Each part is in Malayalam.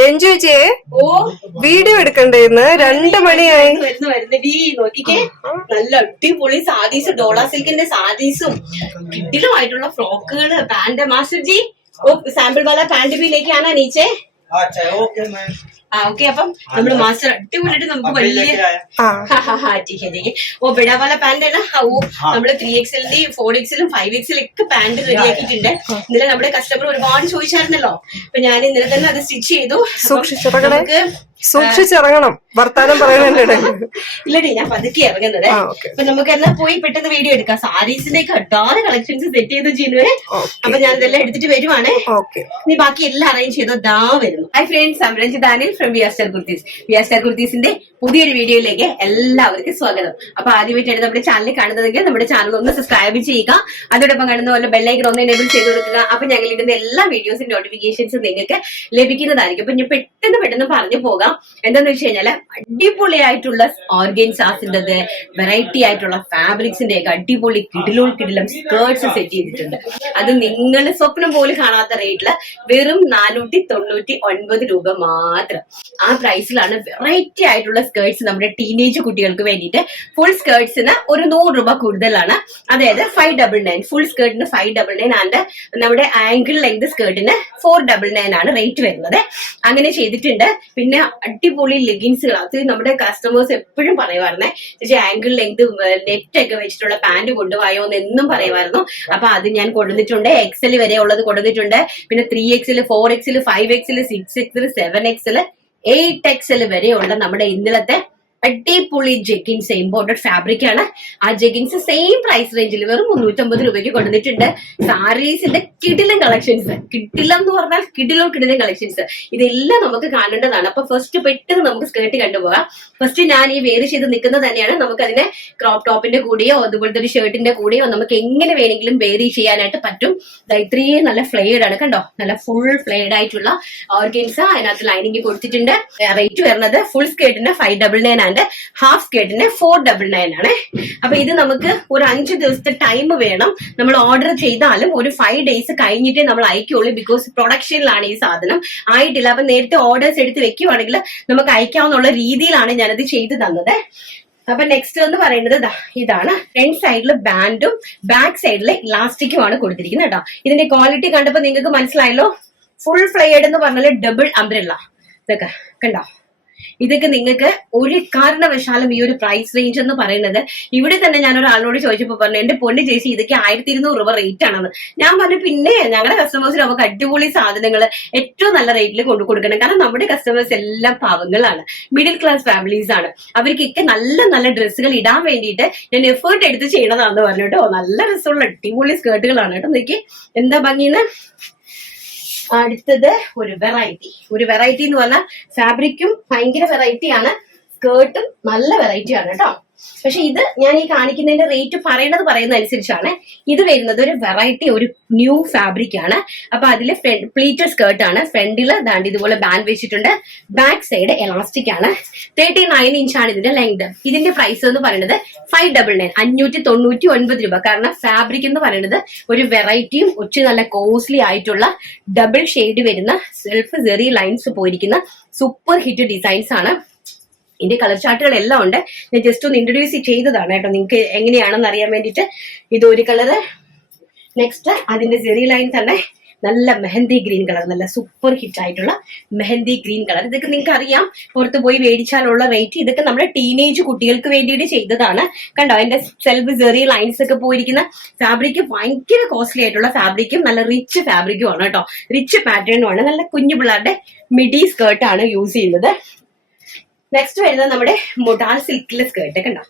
രഞ്ജുജിയെ വീഡിയോ എടുക്കണ്ടേന്ന് 2 മണിയായി. നോക്കിക്കേ, നല്ല അടിപൊളി saris, ഡോള സിൽക്കിന്റെ സാരീസും കിടിലമായിട്ടുള്ള ഫ്രോക്കുകള്, pant. Master G sample वाला पैंट भी लेके आना नीचे. ओके, അപ്പം നമ്മള് മാസ്റ്റർ അടിപൊളിയായിട്ട് നമുക്ക് വലിയ ബെഡാ वाला പാന്റ് നമ്മള് 3XL-ന്റെയും 4XL-ഉം 5XL ഒക്കെ പാന്റ് റെഡിയാക്കിയിട്ടുണ്ട്. ഇന്നലെ നമ്മുടെ കസ്റ്റമർ ഒരുപാട് ചോദിച്ചായിരുന്നല്ലോ, അപ്പൊ ഞാൻ ഇന്നലെ തന്നെ അത് സ്റ്റിച്ച് ചെയ്തു. സൂക്ഷിച്ചിറങ്ങണം, വർത്താനം പറയുന്നുണ്ട്. ഇല്ലടി, ഞാൻ പതുക്കെ ഇറങ്ങുന്നത്. അപ്പൊ നമുക്ക് എന്നാ പോയി പെട്ടെന്ന് വീഡിയോ എടുക്കാം. സാരീസിന്റെ ഒട്ടാറ് കളക്ഷൻസ് സെറ്റ് ചെയ്ത് ചെയ്യുന്നവരെ. അപ്പൊ ഞാൻ ഇതെല്ലാം എടുത്തിട്ട് വരുവാണ്. നീ ബാക്കി എല്ലാം അറേഞ്ച് ചെയ്തോ. ദാ വരുന്നു. Hi friends, I'm Ranjith Danil from V R star kurtis. V R star കുർത്തീസിന്റെ പുതിയൊരു വീഡിയോയിലേക്ക് എല്ലാവർക്കും സ്വാഗതം. അപ്പൊ ആദ്യമായിട്ടാണ് നമ്മുടെ ചാനൽ കാണുന്നതെങ്കിൽ നമ്മുടെ ചാനൽ ഒന്ന് സബ്സ്ക്രൈബ് ചെയ്യുക. അതോടൊപ്പം കാണുന്ന പോലെ ബെല്ലൈക്കൺ ഒന്ന് എനേബിൾ ചെയ്ത് കൊടുക്കുക. അപ്പൊ ഞങ്ങൾ ഇടുന്ന എല്ലാ വീഡിയോസിന്റെ നോട്ടിഫിക്കേഷൻസ് നിങ്ങൾക്ക് ലഭിക്കുന്നതായിരിക്കും. അപ്പൊ ഞാൻ പെട്ടെന്ന് പറഞ്ഞു പോകാം. എന്താന്ന് വെച്ച് കഴിഞ്ഞാല് അടിപൊളിയായിട്ടുള്ള ഓർഗൻസാസിൻ്റെത്, വെറൈറ്റി ആയിട്ടുള്ള ഫാബ്രിക്സിന്റെ ഒക്കെ അടിപൊളി കിടിലം സ്കേർട്സ് സെറ്റ് ചെയ്തിട്ടുണ്ട്. അത് നിങ്ങൾ സ്വപ്നം പോലും കാണാത്ത റേറ്റില് വെറും 499 രൂപ മാത്രം. ആ പ്രൈസിലാണ് വെറൈറ്റി ആയിട്ടുള്ള സ്കേർട്സ് നമ്മുടെ ടീനേജ് കുട്ടികൾക്ക് വേണ്ടിയിട്ട്. ഫുൾ സ്കേർട്സിന് ഒരു 100 രൂപ കൂടുതലാണ്. അതായത് 599, ഫുൾ സ്കേർട്ടിന് 599 ആൻഡ് നമ്മുടെ ആംഗിൾ ലെങ്ത് സ്കേർട്ടിന് 499 ആണ് റേറ്റ് വരുന്നത്. അങ്ങനെ ചെയ്തിട്ടുണ്ട്. പിന്നെ അടിപൊളി ലെഗിൻസുകൾ, അത് നമ്മുടെ കസ്റ്റമേഴ്സ് എപ്പോഴും പറയുമായിരുന്നേ, ചേച്ചി ആംഗിൾ ലെങ്ത് നെറ്റ് ഒക്കെ വെച്ചിട്ടുള്ള പാന്റ് കൊണ്ടുപോയോ എന്ന് എന്നും പറയുമായിരുന്നു. അപ്പൊ അത് ഞാൻ കൊണ്ടുവന്നിട്ടുണ്ട്. XL വരെ ഉള്ളത് കൊണ്ടുവന്നിട്ടുണ്ട്. പിന്നെ 3XL, 4XL, 5XL, 6XL, 7XL, 8XL വരെയുള്ള നമ്മുടെ ഇന്നലത്തെ അടിപൊളി ജെഗിൻസ്, ഇമ്പോർട്ടഡ് ഫാബ്രിക് ആണ്. ആ ജെഗിൻസ് സെയിം പ്രൈസ് റേഞ്ചിൽ വെറും 350 രൂപയ്ക്ക് കൊണ്ടുവന്നിട്ടുണ്ട്. സാരീസിന്റെ കിടിലൻ കളക്ഷൻസ്, കിടിലം എന്ന് പറഞ്ഞാൽ കിടിലൻ കളക്ഷൻസ്, ഇതെല്ലാം നമുക്ക് കാണേണ്ടതാണ്. അപ്പൊ ഫസ്റ്റ് പെട്ടെന്ന് നമുക്ക് സ്കേർട്ട് കണ്ടുപോകാം. ഫസ്റ്റ് ഞാൻ ഈ വേര് ചെയ്ത് നിൽക്കുന്നത് തന്നെയാണ്. നമുക്ക് അതിനെ ക്രോപ്പ് ടോപ്പിന്റെ കൂടെയോ അതുപോലത്തെ ഒരു ഷർട്ടിന്റെ കൂടെയോ നമുക്ക് എങ്ങനെ വേണമെങ്കിലും വേരി ചെയ്യാനായിട്ട് പറ്റും. ഇത്രയും നല്ല ഫ്ലെയർഡ് ആണ്, കണ്ടോ, നല്ല ഫുൾ ഫ്ലെയർഡ് ആയിട്ടുള്ള ഓർഗൻസ. അതിനകത്ത് ലൈനിങ് കൊടുത്തിട്ടുണ്ട്. റേറ്റ് വരുന്നത് ഫുൾ സ്കേർട്ടിന് 599 ആണ്, ഹാഫ് സ്കേർട്ടിന് 499 ആണ്. അപ്പൊ ഇത് നമുക്ക് ഒരു 5 ദിവസത്തെ ടൈം വേണം. നമ്മൾ ഓർഡർ ചെയ്താലും ഒരു 5 ഡേയ്സ് കഴിഞ്ഞിട്ടേ നമ്മൾ അയക്കുള്ളൂ. ബിക്കോസ് പ്രൊഡക്ഷനിലാണ് ഈ സാധനം, ആയിട്ടില്ല. അപ്പൊ നേരത്തെ ഓർഡേഴ്സ് എടുത്ത് വെക്കുവാണെങ്കിൽ നമുക്ക് അയക്കാവുന്ന രീതിയിലാണ് ഞാനത് ചെയ്തു തന്നത്. അപ്പൊ നെക്സ്റ്റ് എന്ന് പറയുന്നത് ഇതാണ്. ഫ്രണ്ട് സൈഡിൽ ബാൻഡും ബാക്ക് സൈഡിൽ ഇലാസ്റ്റിക്കുമാണ് കൊടുത്തിരിക്കുന്നത് കേട്ടോ. ഇതിന്റെ ക്വാളിറ്റി കണ്ടപ്പോ നിങ്ങൾക്ക് മനസ്സിലായല്ലോ. ഫുൾ ഫ്ലെയർഡ് എന്ന് പറഞ്ഞാൽ ഡബിൾ അംബ്രല്ല. ഇതൊക്കെ കണ്ടോ, ഇതൊക്കെ നിങ്ങൾക്ക് ഒരു കാരണവശാലും ഈ ഒരു പ്രൈസ് റേഞ്ച് എന്ന് പറയുന്നത്, ഇവിടെ തന്നെ ഞാൻ ഒരാളോട് ചോദിച്ചപ്പോ പറഞ്ഞു, എന്റെ പൊന്ന് ചേച്ചി ഇതൊക്കെ 1200 രൂപ റേറ്റ് ആണെന്ന്. ഞാൻ പറഞ്ഞു, പിന്നെ ഞങ്ങളുടെ കസ്റ്റമേഴ്സിന് നമുക്ക് അടിപൊളി സാധനങ്ങൾ ഏറ്റവും നല്ല റേറ്റിൽ കൊണ്ടു കൊടുക്കണം. കാരണം നമ്മുടെ കസ്റ്റമേഴ്സ് എല്ലാം പാവങ്ങളാണ്, മിഡിൽ ക്ലാസ് ഫാമിലീസ് ആണ്. അവർക്കൊക്കെ നല്ല ഡ്രസ്സുകൾ ഇടാൻ വേണ്ടിയിട്ട് ഞാൻ എഫേർട്ട് എടുത്ത് ചെയ്യണതാന്ന് പറഞ്ഞു കേട്ടോ. നല്ല രസമുള്ള അടിപൊളി സ്കേർട്ടുകളാണ് കേട്ടോ. നോക്കി എന്താ ഭംഗിന്ന്. അടുത്തത് ഒരു വെറൈറ്റി എന്ന് പറഞ്ഞാൽ ഫാബ്രിക്കും ഭയങ്കര വെറൈറ്റി ആണ്, സ്കേർട്ടും നല്ല വെറൈറ്റി ആണ് കേട്ടോ. പക്ഷെ ഇത് ഞാൻ ഈ കാണിക്കുന്നതിന്റെ റേറ്റ് പറയുന്ന അനുസരിച്ചാണ്. ഇത് വരുന്നത് ഒരു വെറൈറ്റി, ഒരു ന്യൂ ഫാബ്രിക് ആണ്. അപ്പൊ അതില് പ്ലീറ്റഡ് സ്കേർട്ട് ആണ്. ഫ്രണ്ടില് ദാണ്ട് ഇതുപോലെ ബാൻഡ് വെച്ചിട്ടുണ്ട്. ബാക്ക് സൈഡ് എലാസ്റ്റിക് ആണ്. 39 ഇഞ്ചാണ് ഇതിന്റെ ലെങ്ത്. ഇതിന്റെ പ്രൈസ് എന്ന് പറയുന്നത് 599, 599 രൂപ. കാരണം ഫാബ്രിക് എന്ന് പറയുന്നത് ഒരു വെറൈറ്റിയും ഒത്തിരി നല്ല കോസ്റ്റ്ലി ആയിട്ടുള്ള ഡബിൾ ഷെയ്ഡ് വരുന്ന സെൽഫ് സെറി ലൈൻസ് പോയിരിക്കുന്ന സൂപ്പർ ഹിറ്റ് ഡിസൈൻസ് ആണ്. ഇതിന്റെ കളർ ചാർട്ടുകൾ എല്ലാം ഉണ്ട്. ഞാൻ ജസ്റ്റ് ഒന്ന് ഇൻട്രൊഡ്യൂസ് ചെയ്തതാണ് കേട്ടോ, നിങ്ങൾക്ക് എങ്ങനെയാണെന്ന് അറിയാൻ വേണ്ടിയിട്ട്. ഇത് ഒരു കളറ്. നെക്സ്റ്റ് അതിന്റെ സെറി ലൈൻ തന്നെ നല്ല മെഹന്തി ഗ്രീൻ കളർ, നല്ല സൂപ്പർ ഹിറ്റ് ആയിട്ടുള്ള മെഹന്തി ഗ്രീൻ കളർ. ഇതൊക്കെ നിങ്ങൾക്ക് അറിയാം, പുറത്ത് പോയി മേടിച്ചാലുള്ള റേറ്റ്. ഇതൊക്കെ നമ്മുടെ ടീനേജ് കുട്ടികൾക്ക് വേണ്ടിയിട്ട് ചെയ്തതാണ്. കണ്ടോ, അതിന്റെ സെൽഫ് സെറി ലൈൻസ് ഒക്കെ പോയിരിക്കുന്ന ഫാബ്രിക് ഭയങ്കര കോസ്റ്റ്ലി ആയിട്ടുള്ള ഫാബ്രിക്കും നല്ല റിച്ച് ഫാബ്രിക്കും ആണ് കേട്ടോ. റിച്ച് പാറ്റേണും ആണ്. നല്ല കുഞ്ഞു പിള്ളേരുടെ മിഡി സ്കേർട്ട് ആണ് യൂസ് ചെയ്യുന്നത്. നെക്സ്റ്റ് വരുന്നത് നമ്മുടെ മുഡാൾ സിൽക്കിലെ സ്കേർട്ട്. കണ്ടോ,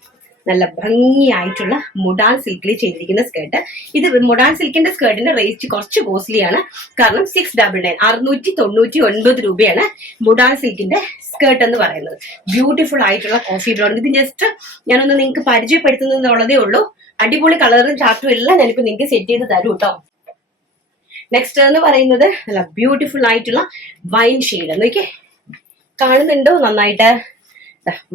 നല്ല ഭംഗിയായിട്ടുള്ള മുഡാൾ സിൽക്കിൽ ചെയ്തിരിക്കുന്ന സ്കേർട്ട്. ഇത് മുഡാൾ സിൽക്കിന്റെ സ്കേർട്ടിന്റെ റേറ്റ് കുറച്ച് കോസ്റ്റ്ലി ആണ്. കാരണം 699, 699 രൂപയാണ് മുഡാൾ സിൽക്കിന്റെ സ്കേർട്ട് എന്ന് പറയുന്നത്. ബ്യൂട്ടിഫുൾ ആയിട്ടുള്ള കോഫി ബ്രൗൺ. ഇത് ജസ്റ്റ് ഞാനൊന്ന് നിങ്ങൾക്ക് പരിചയപ്പെടുത്തുന്നതുള്ളതേ ഉള്ളൂ. അടിപൊളി കളറും ചാർട്ടും എല്ലാം ഞാനിപ്പോ നിങ്ങൾക്ക് സെറ്റ് ചെയ്ത് തരും കേട്ടോ. നെക്സ്റ്റ് എന്ന് പറയുന്നത് നല്ല ബ്യൂട്ടിഫുൾ ആയിട്ടുള്ള വൈൻ ഷെയ്ഡ്. നോക്കിയേ, കാണുന്നുണ്ടോ നന്നായിട്ട്?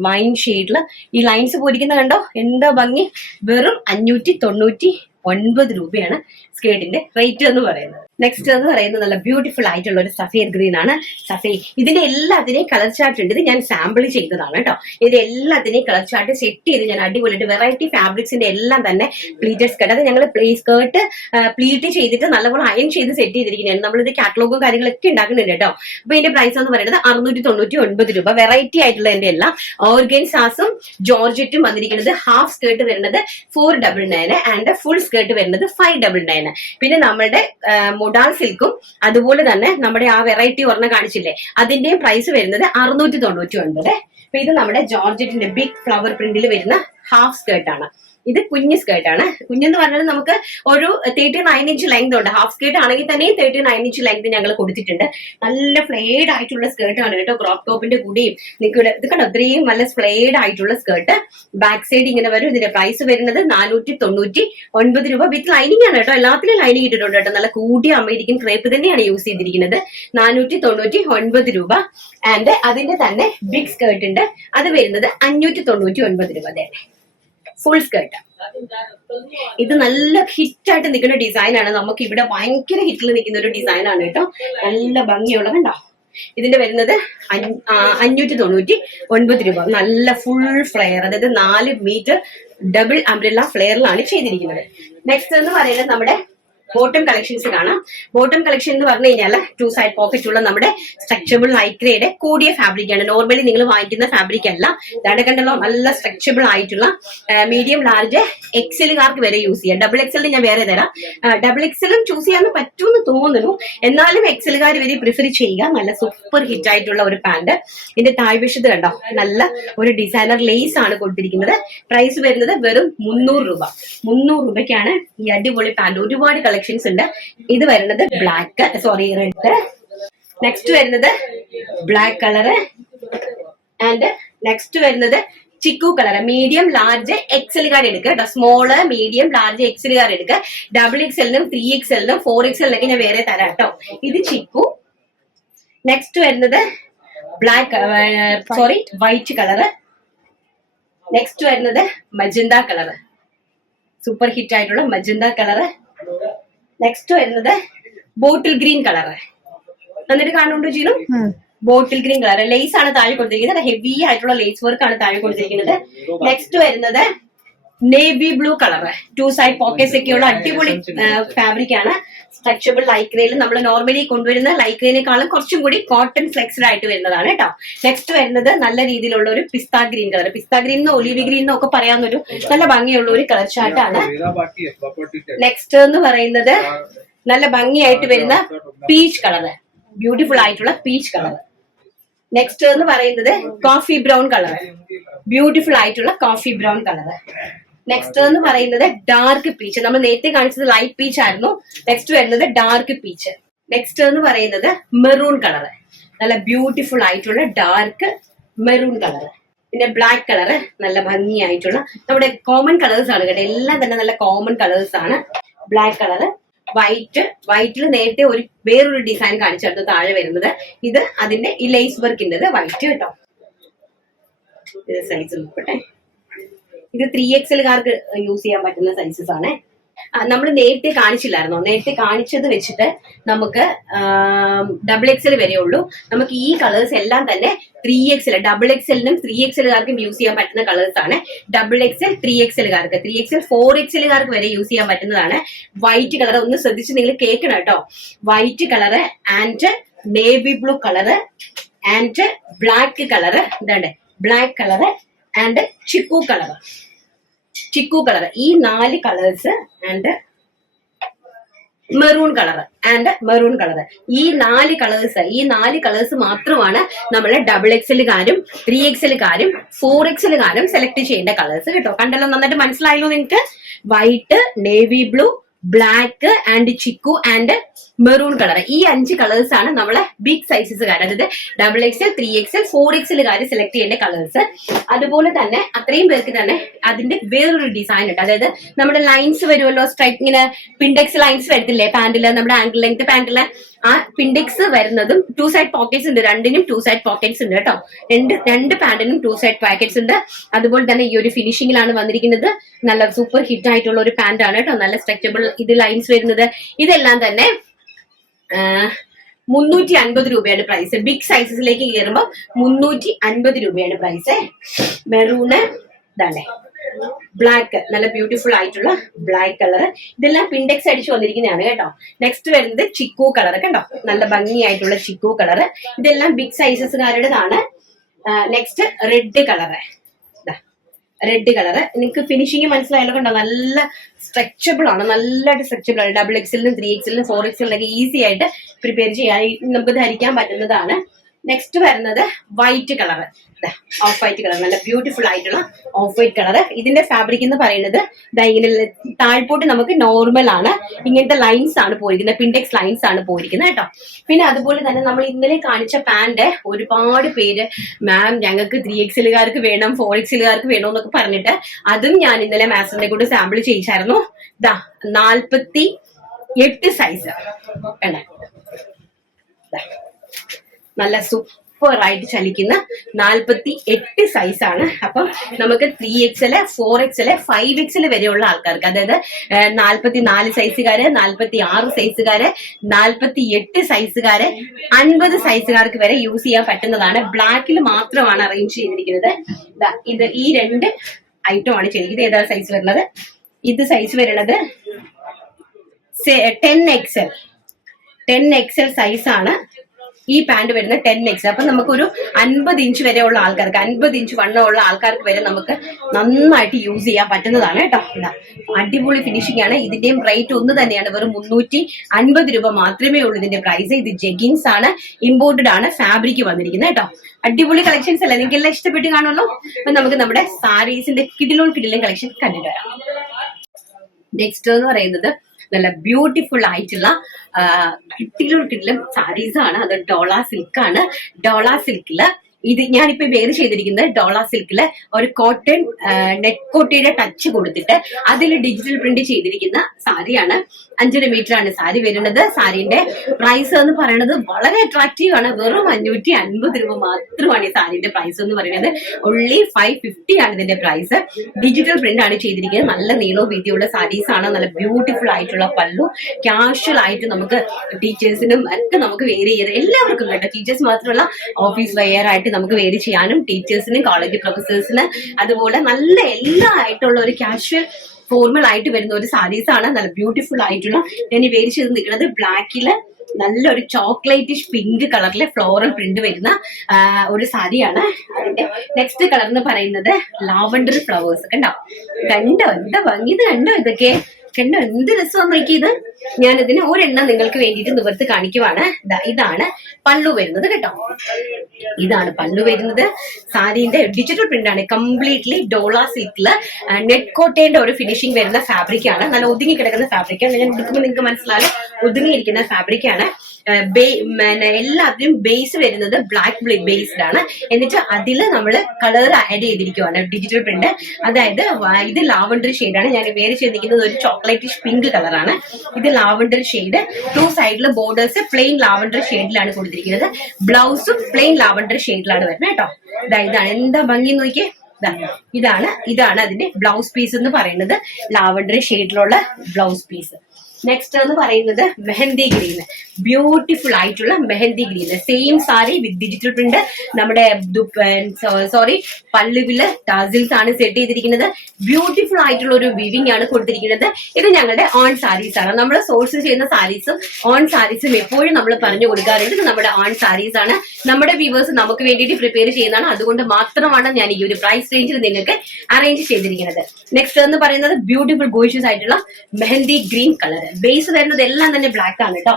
വൈൻ ഷെയ്ഡില് ഈ ലൈൻസ് പോയിരിക്കുന്ന കണ്ടോ, എന്താ ഭംഗി. വെറും 599 രൂപയാണ് സ്കേർട്ടിന്റെ റേറ്റ് എന്ന് പറയുന്നത്. നെക്സ്റ്റ് എന്ന് പറയുന്നത് നല്ല ബ്യൂട്ടിഫുൾ ആയിട്ടുള്ള ഒരു സഫേർ ഗ്രീൻ ആണ്. ഇതിന്റെ എല്ലാത്തിനെയും കളർ ചാർട്ട് ഉണ്ട്. ഇത് ഞാൻ സാമ്പിൾ ചെയ്തതാണ് കേട്ടോ. ഇതിന്റെ എല്ലാത്തിനെയും കളർ ചാർട്ട് സെറ്റ് ചെയ്ത് ഞാൻ അടിപൊളിയായിട്ട് വെറൈറ്റി ഫാബ്രിക്സിന്റെ എല്ലാം തന്നെ പ്ലീറ്റഡ് സ്കേർട്ട്, അത് ഞങ്ങൾ സ്കേർട്ട് പ്ലീറ്റ് ചെയ്തിട്ട് നല്ലപോലെ അയൺ ചെയ്ത് സെറ്റ് ചെയ്തിരിക്കുന്നതാണ്. നമ്മളിത് കാറ്റലോഗും കാര്യങ്ങളൊക്കെ ഉണ്ടാക്കുന്നുണ്ട് കേട്ടോ. അപ്പൊ ഇതിന്റെ പ്രൈസ് എന്ന് പറയുന്നത് 699 രൂപ. വെറൈറ്റി ആയിട്ടുള്ള എന്റെ എല്ലാം ഓർഗൻസാസും ജോർജറ്റും വന്നിരിക്കുന്നത്. ഹാഫ് സ്കേർട്ട് വരുന്നത് 499 ആൻഡ് ഫുൾ സ്കേർട്ട് വരുന്നത് 599. പിന്നെ നമ്മുടെ മൊഡാൾ സിൽക്കും അതുപോലെ തന്നെ നമ്മുടെ ആ വെറൈറ്റി ഒരെണ്ണം കാണിച്ചില്ലേ, അതിന്റെയും പ്രൈസ് വരുന്നത് 699. അപ്പൊ ഇത് നമ്മുടെ ജോർജറ്റിന്റെ ബിഗ് ഫ്ലവർ പ്രിന്റിൽ വരുന്ന ഹാഫ് സ്കേർട്ട് ആണ്. ഇത് കുഞ്ഞ് സ്കേർട്ടാണ്. കുഞ്ഞെന്ന് പറഞ്ഞാൽ നമുക്ക് ഒരു 39 ഇഞ്ച് ലെങ്ത് ഉണ്ട്. ഹാഫ് സ്കേർട്ട് ആണെങ്കിൽ തന്നെ 39 ഇഞ്ച് ലെങ്ത് ഞങ്ങൾ കൊടുത്തിട്ടുണ്ട്. നല്ല ഫ്ലെയർഡ് ആയിട്ടുള്ള സ്കേർട്ട് ആണ് കേട്ടോ. ക്രോപ്പ് ടോപ്പിന്റെ കൂടിയും നിൽക്കുക ഇത് കണ്ടോ, അത്രയും നല്ല ഫ്ലെയർഡ് ആയിട്ടുള്ള സ്കേർട്ട്. ബാക്ക് സൈഡ് ഇങ്ങനെ വരും. ഇതിന്റെ പ്രൈസ് വരുന്നത് 499 രൂപ. വിത്ത് ലൈനിങ് ആണ് കേട്ടോ. എല്ലാത്തിലും ലൈനിങ് ഇട്ടിട്ടുണ്ട് കേട്ടോ. നല്ല കൂടിയ അമേരിക്കൻ ക്രേപ്പ് തന്നെയാണ് യൂസ് ചെയ്തിരിക്കുന്നത്. 499 രൂപ. ആൻഡ് അതിന്റെ തന്നെ ബിഗ് സ്കേർട്ട് ഉണ്ട്. അത് വരുന്നത് 599 രൂപ. അതെ, ഫുൾ സ്കേർട്ട്. ഇത് നല്ല ഹിറ്റായിട്ട് നിൽക്കുന്ന ഡിസൈനാണ്. നമുക്ക് ഇവിടെ ഭയങ്കര ഹിറ്റിൽ നിൽക്കുന്ന ഒരു ഡിസൈനാണ് കേട്ടോ. നല്ല ഭംഗിയുള്ള കണ്ടോ. ഇതിന്റെ വരുന്നത് 599 രൂപ. നല്ല ഫുൾ ഫ്ലെയർ, അതായത് 4 മീറ്റർ ഡബിൾ അംബ്രല്ല ഫ്ലെയറിലാണ് ചെയ്തിരിക്കുന്നത്. നെക്സ്റ്റ് എന്ന് പറയുന്നത് നമ്മുടെ ബോട്ടം കളക്ഷൻസ് കാണാം. ബോട്ടം കളക്ഷൻ എന്ന് പറഞ്ഞു കഴിഞ്ഞാൽ 2 സൈഡ് പോക്കറ്റ് ഉള്ള നമ്മുടെ സ്ട്രെച്ചബിൾ ലൈക്രയുടെ കൂടിയ ഫാബ്രിക് ആണ്. നോർമലി നിങ്ങൾ വാങ്ങിക്കുന്ന ഫാബ്രിക് അല്ല. ഇതാണ് കണ്ടല്ലോ, നല്ല സ്ട്രെച്ചബിൾ ആയിട്ടുള്ള മീഡിയം ലാർജ് എക്സലുകാർക്ക് വരെ യൂസ് ചെയ്യാം. ഡബിൾ എക്സലിന് ഞാൻ വേറെ തരാം. ഡബിൾ എക്സലും ചൂസ് ചെയ്യാൻ പറ്റുമെന്ന് തോന്നുന്നു. എന്നാലും എക്സലുകാർ വരെ പ്രിഫർ ചെയ്യുക. നല്ല സൂപ്പർ ഹിറ്റ് ആയിട്ടുള്ള ഒരു പാന്റ്. ഇതിന്റെ താഴ്വശത്ത് കണ്ടോ, നല്ല ഒരു ഡിസൈനർ ലേസ് ആണ് കൊടുത്തിരിക്കുന്നത്. പ്രൈസ് വരുന്നത് വെറും 300 രൂപ. 300 രൂപയ്ക്കാണ് ഈ അടിപൊളി പാന്റ്. ഒരുപാട് കളക്ഷൻസ് ഉണ്ട്. ഇത് വരുന്നത് ബ്ലാക്ക്, റെഡ്. നെക്സ്റ്റ് വരുന്നത് ബ്ലാക്ക് കളറ്. ആൻഡ് നെക്സ്റ്റ് വരുന്നത് ചിക്കു കളർ. മീഡിയം ലാർജ് എക്സലുകാർ എടുക്കുക കേട്ടോ. സ്മോള് മീഡിയം ലാർജ് എക്സലുകാർ എടുക്കുക. ഡബിൾ എക്സലിനും 3XL-നും 4XL-നൊക്കെ ഞാൻ വേറെ തരാം കേട്ടോ. ഇത് ചിക്കു. നെക്സ്റ്റ് വരുന്നത് വൈറ്റ് കളറ്. നെക്സ്റ്റ് വരുന്നത് മജന്ത കളറ്. സൂപ്പർ ഹിറ്റ് ആയിട്ടുള്ള മജന്ത കളറ്. നെക്സ്റ്റ് വരുന്നത് ബോട്ടിൽ ഗ്രീൻ കളറ്. എന്നിട്ട് കാണുന്നുണ്ടോ Jeenu? Bottle green colour. Lace ആണ് താഴെ കൊടുത്തിരിക്കുന്നത്. ഹെവി ആയിട്ടുള്ള ലേസ് വർക്ക് ആണ് താഴെ കൊടുത്തിരിക്കുന്നത്. നെക്സ്റ്റ് വരുന്നത് navy blue colour. 2 side pockets ഒക്കെയുള്ള അടിപൊളി ഫാബ്രിക് ആണ്. സ്ട്രെച്ചബിൾ ലൈക്രയിൽ നമ്മൾ നോർമലി കൊണ്ടുവരുന്ന ലൈക്രേനേക്കാളും കുറച്ചും കൂടി കോട്ടൺ ഫ്ലെക്സ്ഡ് ആയിട്ട് വരുന്നതാണ് കേട്ടോ. നെക്സ്റ്റ് വരുന്നത് നല്ല രീതിയിലുള്ള ഒരു പിസ്ത ഗ്രീൻ കളർ. പിസ്ത ഗ്രീൻ ഒലിവി ഗ്രീൻ എന്നൊക്കെ പറയാവുന്നൊരു നല്ല ഭംഗിയുള്ള ഒരു കളർ ചാർട്ടാണ്. നെക്സ്റ്റ് എന്ന് പറയുന്നത് നല്ല ഭംഗിയായിട്ട് വരുന്ന പീച്ച് കളർ. ബ്യൂട്ടിഫുൾ ആയിട്ടുള്ള പീച്ച് കളർ. നെക്സ്റ്റ് എന്ന് പറയുന്നത് കോഫി ബ്രൗൺ കളർ. ബ്യൂട്ടിഫുൾ ആയിട്ടുള്ള കോഫി ബ്രൗൺ കളർ. നെക്സ്റ്റ് എന്ന് പറയുന്നത് ഡാർക്ക് പീച്ച്. നമ്മൾ നേരത്തെ കാണിച്ചത് ലൈറ്റ് പീച്ച് ആയിരുന്നു. നെക്സ്റ്റ് വരുന്നത് ഡാർക്ക് പീച്ച്. നെക്സ്റ്റ് എന്ന് പറയുന്നത് മെറൂൺ കളർ. നല്ല ബ്യൂട്ടിഫുൾ ആയിട്ടുള്ള ഡാർക്ക് മെറൂൺ കളർ. പിന്നെ ബ്ലാക്ക് കളർ. നല്ല ഭംഗിയായിട്ടുള്ള നമ്മുടെ കോമൺ കളേഴ്സ് ആണ് കേട്ടോ. എല്ലാം തന്നെ നല്ല കോമൺ കളേഴ്സ് ആണ്. Black colour. വൈറ്റിൽ നേരത്തെ വേറൊരു ഡിസൈൻ കാണിച്ചെടുത്ത് താഴെ വരുന്നത്. ഇത് അതിന്റെ ഈ ലേസ് വർക്കിൻ്റെത് വൈറ്റ് കേട്ടോ. ഇത് സൈസ് നോക്കട്ടെ. ഇത് 3XL-കാർക്ക് യൂസ് ചെയ്യാൻ പറ്റുന്ന സൈസസ് ആണ്. നമ്മൾ നേരത്തെ കാണിച്ചില്ലായിരുന്നോ? നേരത്തെ കാണിച്ചത് വെച്ചിട്ട് നമുക്ക് XXL വരെ ഉള്ളൂ. നമുക്ക് ഈ കളേഴ്സ് എല്ലാം തന്നെ 3XL, XXL-നും 3XL-കാർക്കും യൂസ് ചെയ്യാൻ പറ്റുന്ന കളേഴ്സ് ആണ്. XXL 3XL-കാർക്ക്, 3XL 4XL-കാർക്ക് വരെ യൂസ് ചെയ്യാൻ പറ്റുന്നതാണ്. വൈറ്റ് കളർ ഒന്ന് ശ്രദ്ധിച്ച് നിങ്ങൾ കേൾക്കണം കേട്ടോ. White colour and navy blue colour and black colour. ഇതാണ് black colour and chikoo colour. ഈ 4 കളേഴ്സ് ആൻഡ് മെറൂൺ കളർ ഈ 4 കളേഴ്സ് മാത്രമാണ് നമ്മൾ XXL-കാരും 3XL-കാരും 4XL-കാരും സെലക്ട് ചെയ്യേണ്ട കളേഴ്സ് കേട്ടോ. കണ്ടല്ലോ, നന്നായിട്ട് മനസ്സിലായല്ലോ നിങ്ങൾക്ക്. White, navy blue, black and chikoo and maroon colour. ഈ 5 കളേഴ്സ് ആണ് നമ്മളെ ബിഗ് സൈസസുകാർ, അതായത് XXL, 3XL, 4XL-കാര് സെലക്ട് ചെയ്യേണ്ട കളേഴ്സ്. അതുപോലെ തന്നെ അത്രയും പേർക്ക് തന്നെ അതിന്റെ വേറൊരു ഡിസൈൻ ഉണ്ട്. അതായത് നമ്മുടെ ലൈൻസ് വരുമല്ലോ, സ്ട്രൈറ്റ് ഇങ്ങനെ പിൻഡെക്സ് ലൈൻസ് വരത്തില്ലേ പാന്റില്, നമ്മുടെ ആംഗിൾ ലെങ്ത് പാന്റില്. ആ പിൻഡെക്സ് വരുന്നതും 2 സൈഡ് പോക്കറ്റ്സ് ഉണ്ട്. രണ്ടിനും 2 സൈഡ് പോക്കറ്റ്സ് ഉണ്ട് കേട്ടോ. രണ്ട് പാന്റിനും 2 സൈഡ് പോക്കറ്റ്സ് ഉണ്ട്. അതുപോലെ തന്നെ ഈ ഒരു ഫിനിഷിംഗിലാണ് വന്നിരിക്കുന്നത്. നല്ല സൂപ്പർ ഹിറ്റ് ആയിട്ടുള്ള ഒരു പാന്റ് ആണ് കേട്ടോ. നല്ല സ്ട്രെച്ചബിൾ ഇത് ലൈൻസ് വരുന്നത്. ഇതെല്ലാം തന്നെ 350 രൂപയാണ് പ്രൈസ്. ബിഗ് സൈസസിലേക്ക് കയറുമ്പോൾ 350 രൂപയാണ് പ്രൈസ്. മെറൂണ് ഇതാണ്, ബ്ലാക്ക്, നല്ല ബ്യൂട്ടിഫുൾ ആയിട്ടുള്ള ബ്ലാക്ക് കളർ. ഇതെല്ലാം പിൻഡെക്സ് അടിച്ചു വന്നിരിക്കുന്നതാണ് കേട്ടോ. നെക്സ്റ്റ് വരുന്നത് ചിക്കു കളർ കണ്ടോ, നല്ല ഭംഗിയായിട്ടുള്ള ചിക്കു കളർ. ഇതെല്ലാം ബിഗ് സൈസസുകാരുടേതാണ്. Next red colour, red colour. നിങ്ങൾക്ക് ഫിനിഷിങ് മനസ്സിലായാലും കണ്ടോ, നല്ല സ്ട്രെച്ചബിൾ ആണ്, നല്ലതായിട്ട് സ്ട്രെച്ചബിൾ ആണ്. XXL, 3XL, 4XL ഈസി ആയിട്ട് പ്രിപ്പയർ ചെയ്യാൻ നമുക്ക് ധരിക്കാൻ പറ്റുന്നതാണ്. നെക്സ്റ്റ് വരുന്നത് white colour, of white colour, നല്ല ബ്യൂട്ടിഫുൾ ആയിട്ടുള്ള ഓഫ് വൈറ്റ് കളർ. ഇതിന്റെ ഫാബ്രിക് എന്ന് പറയുന്നത് ഇങ്ങനെ താഴ്പോട്ട് നമുക്ക് നോർമൽ ആണ്, ഇങ്ങനത്തെ ലൈൻസ് ആണ് പോയിരിക്കുന്നത്, പിൻഡെക്സ് ലൈൻസ് ആണ് പോയിരിക്കുന്നത് കേട്ടോ. പിന്നെ അതുപോലെ തന്നെ നമ്മൾ ഇന്നലെ കാണിച്ച പാന്റ് ഒരുപാട് പേര് മാം ഞങ്ങൾക്ക് 3XLകാർക്ക് വേണം, 4XLകാർക്ക് വേണം എന്നൊക്കെ പറഞ്ഞിട്ട് അതും ഞാൻ ഇന്നലെ മാസ്റ്ററിനെ കൊണ്ട് സാമ്പിൾ ചെയ്യിച്ചായിരുന്നു. 48 സൈസ് വേണം, നല്ല സൂപ്പർ ആയിട്ട് ചലിക്കുന്ന 48 സൈസാണ്. അപ്പം നമുക്ക് 3XL, 4XL, 5XL വരെയുള്ള ആൾക്കാർക്ക്, അതായത് 44 സൈസുകാര്, 46 സൈസുകാര്, 48 സൈസുകാര്, 50 സൈസുകാർക്ക് വരെ യൂസ് ചെയ്യാൻ പറ്റുന്നതാണ്. ബ്ലാക്കിൽ മാത്രമാണ് അറേഞ്ച് ചെയ്തിരിക്കുന്നത്. ഇത് ഈ 2 ഐറ്റം ആണ് ചെയ്തിരിക്കുന്നത്. ഏതാണ് സൈസ് വരുന്നത്? ഇത് സൈസ് വരുന്നത് 10XL സൈസാണ്. ഈ പാന്റ് വരുന്ന 10XL. അപ്പൊ നമുക്കൊരു 50 ഇഞ്ച് വരെയുള്ള ആൾക്കാർക്ക്, 50 ഇഞ്ച് വണ്ണമുള്ള ആൾക്കാർക്ക് വരെ നമുക്ക് നന്നായിട്ട് യൂസ് ചെയ്യാൻ പറ്റുന്നതാണ് കേട്ടോ. അടിപൊളി ഫിനിഷിംഗ് ആണ്. ഇതിന്റെയും റേറ്റ് ഒന്ന് തന്നെയാണ്, വെറും 350 രൂപ മാത്രമേ ഉള്ളൂ ഇതിന്റെ പ്രൈസ്. ഇത് ജെഗിൻസ് ആണ്, ഇമ്പോർട്ടഡ് ആണ്, ഫാബ്രിക് വന്നിരിക്കുന്നത് കേട്ടോ. അടിപൊളി കളക്ഷൻസ് അല്ലേ, നിങ്ങൾക്ക് എല്ലാം ഇഷ്ടപ്പെട്ട് കാണുമല്ലോ. അപ്പൊ നമുക്ക് നമ്മുടെ സാരീസിന്റെ കിടിലും കളക്ഷൻ കണ്ടിട്ട് വരാം. നെക്സ്റ്റ് എന്ന് പറയുന്നത് നല്ല ബ്യൂട്ടിഫുൾ ആയിട്ടുള്ള കിട്ടിലും സാരീസ് ആണ്. അത് ഡോള സിൽക്ക് ആണ്. ഡോള സിൽക്കില് ഇത് ഞാനിപ്പോ വെയർ ചെയ്തിരിക്കുന്നത് ഡോള സിൽക്കില് ഒരു കോട്ടൺ നെറ്റ് കോട്ടയുടെ ടച്ച് കൊടുത്തിട്ട് അതിൽ ഡിജിറ്റൽ പ്രിന്റ് ചെയ്തിരിക്കുന്ന സാരിയാണ്. 5.5 മീറ്റർ ആണ് സാരി വരുന്നത്. സാരിന്റെ പ്രൈസ് എന്ന് പറയുന്നത് വളരെ അട്രാക്റ്റീവ് ആണ്. വെറും 550 രൂപ മാത്രമാണ് ഈ സാരിന്റെ പ്രൈസ് എന്ന് പറയുന്നത്. ഓൺലി 550 ആണ് ഇതിന്റെ പ്രൈസ്. ഡിജിറ്റൽ പ്രിന്റ് ആണ് ചെയ്തിരിക്കുന്നത്. നല്ല നീളവും വീതിയുള്ള സാരീസ് ആണ്. നല്ല ബ്യൂട്ടിഫുൾ ആയിട്ടുള്ള പല്ലു, കാഷ്വൽ ആയിട്ട് നമുക്ക് ടീച്ചേഴ്സിനും ഒക്കെ നമുക്ക് വെയർ ചെയ്ത് എല്ലാവർക്കും കേട്ടോ. ടീച്ചേഴ്സ് മാത്രമല്ല, ഓഫീസ് വെയർ ആയിട്ട് നമുക്ക് വെയർ ചെയ്യാനും, ടീച്ചേഴ്സിനും കോളേജ് പ്രൊഫസേഴ്സിന് അതുപോലെ നല്ല എല്ലാ ആയിട്ടുള്ള ഒരു കാഷ്വൽ ഫോർമൽ ആയിട്ട് വരുന്ന ഒരു സാരീസ് ആണ്. നല്ല ബ്യൂട്ടിഫുൾ ആയിട്ടുള്ള, ഞാൻ ഈ വെയർ ചെയ്ത് നിൽക്കുന്നത് ബ്ലാക്കില് നല്ലൊരു ചോക്ലേറ്റിഷ് പിങ്ക് കളറിലെ ഫ്ലോറൽ പ്രിന്റ് വരുന്ന ഒരു സാരിയാണ്. അതിന്റെ നെക്സ്റ്റ് കളർ എന്ന് പറയുന്നത് ലാവൻഡർ ഫ്ലവേഴ്സ്. കണ്ടോ എന്താ ഭംഗി, ഇത് കണ്ടോ, ഇതൊക്കെ കണ്ടോ, എന്ത് രസമാണ് നോക്കിയത്. ഞാനിതിന് ഒരെണ്ണം നിങ്ങൾക്ക് വേണ്ടിയിട്ട് നിവർത്ത് കാണിക്കുവാണ്. ഇതാണ് പല്ലു വരുന്നത് കേട്ടോ. ഇതാണ് പല്ലു വരുന്നത്. സാരിന്റെ ഡിജിറ്റൽ പ്രിന്റ് ആണ്. കംപ്ലീറ്റ്ലി ഡോള സിൽക്കില് നെറ്റ് കോട്ടയുടെ ഒരു ഫിനിഷിംഗ് വരുന്ന ഫാബ്രിക് ആണ്. നല്ല ഒതുങ്ങി കിടക്കുന്ന ഫാബ്രിക് ആണ്. ഞാൻ എടുക്കുമ്പോൾ നിങ്ങൾക്ക് മനസ്സിലാകും, ഒതുങ്ങിയിരിക്കുന്ന ഫാബ്രിക് ആണ്. എല്ലാത്തിനും ബേസ് വരുന്നത് ബ്ലാക്ക് ബേസ്ഡ് ആണ്. എന്നിട്ട് അതിൽ നമ്മൾ കളർ ആഡ് ചെയ്തിരിക്കുവാണ്, ഡിജിറ്റൽ പ്രിന്റ്. അതായത് ഇത് ലാവൻഡർ ഷെയ്ഡാണ്. ഞാൻ വേറെ ചെയ്തിരിക്കുന്നത് ഒരു ചോക്ലേറ്റിഷ് പിങ്ക് കളറാണ്. ഇത് ലാവൻഡർ ഷെയ്ഡ്. 2 സൈഡിലെ ബോർഡേഴ്സ് പ്ലെയിൻ ലാവൻഡർ ഷെയ്ഡിലാണ് കൊടുത്തിരിക്കുന്നത്. ബ്ലൗസും പ്ലെയിൻ ലാവൻഡർ ഷെയ്ഡിലാണ് വരുന്നത് കേട്ടോ. ഇതാണ് എന്താ ഭംഗി നോക്കിയേ. ഇതാണ് അതിന്റെ ബ്ലൗസ് പീസ് എന്ന് പറയുന്നത്. ലാവൻഡർ ഷെയ്ഡിലുള്ള ബ്ലൗസ് പീസ്. നെക്സ്റ്റ് എന്ന് പറയുന്നത് മെഹന്തി ഗ്രീൻ. ബ്യൂട്ടിഫുൾ ആയിട്ടുള്ള mehndi green. Same sari with digital print. നമ്മുടെ പല്ലുവില് ടാസിൽസ് ആണ് സെറ്റ് ചെയ്തിരിക്കുന്നത്. ബ്യൂട്ടിഫുൾ ആയിട്ടുള്ള ഒരു വിവിംഗ് ആണ് കൊടുത്തിരിക്കുന്നത്. ഇത് ഞങ്ങളുടെ ഓൺ സാരീസ് ആണ്. നമ്മൾ സോഴ്സ് ചെയ്യുന്ന സാരീസും ഓൺ സാരീസും എപ്പോഴും നമ്മൾ പറഞ്ഞു കൊടുക്കാറുണ്ട്. ഇത് നമ്മുടെ ഓൺ സാരീസ് ആണ്. നമ്മുടെ വ്യൂവേഴ്സ് നമുക്ക് വേണ്ടിയിട്ട് പ്രിപ്പയർ ചെയ്യുന്നതാണ്. അതുകൊണ്ട് മാത്രമാണ് ഞാൻ ഈ ഒരു പ്രൈസ് റേഞ്ചിൽ നിങ്ങൾക്ക് അറേഞ്ച് ചെയ്തിരിക്കുന്നത്. നെക്സ്റ്റ് എന്ന് പറയുന്നത് ബ്യൂട്ടിഫുൾ ഗോഷ്യസ് ആയിട്ടുള്ള മെഹന്തി ഗ്രീൻ കളർ. ബേസ് വരുന്നത് എല്ലാം തന്നെ ബ്ലാക്ക് ആണ് കേട്ടോ.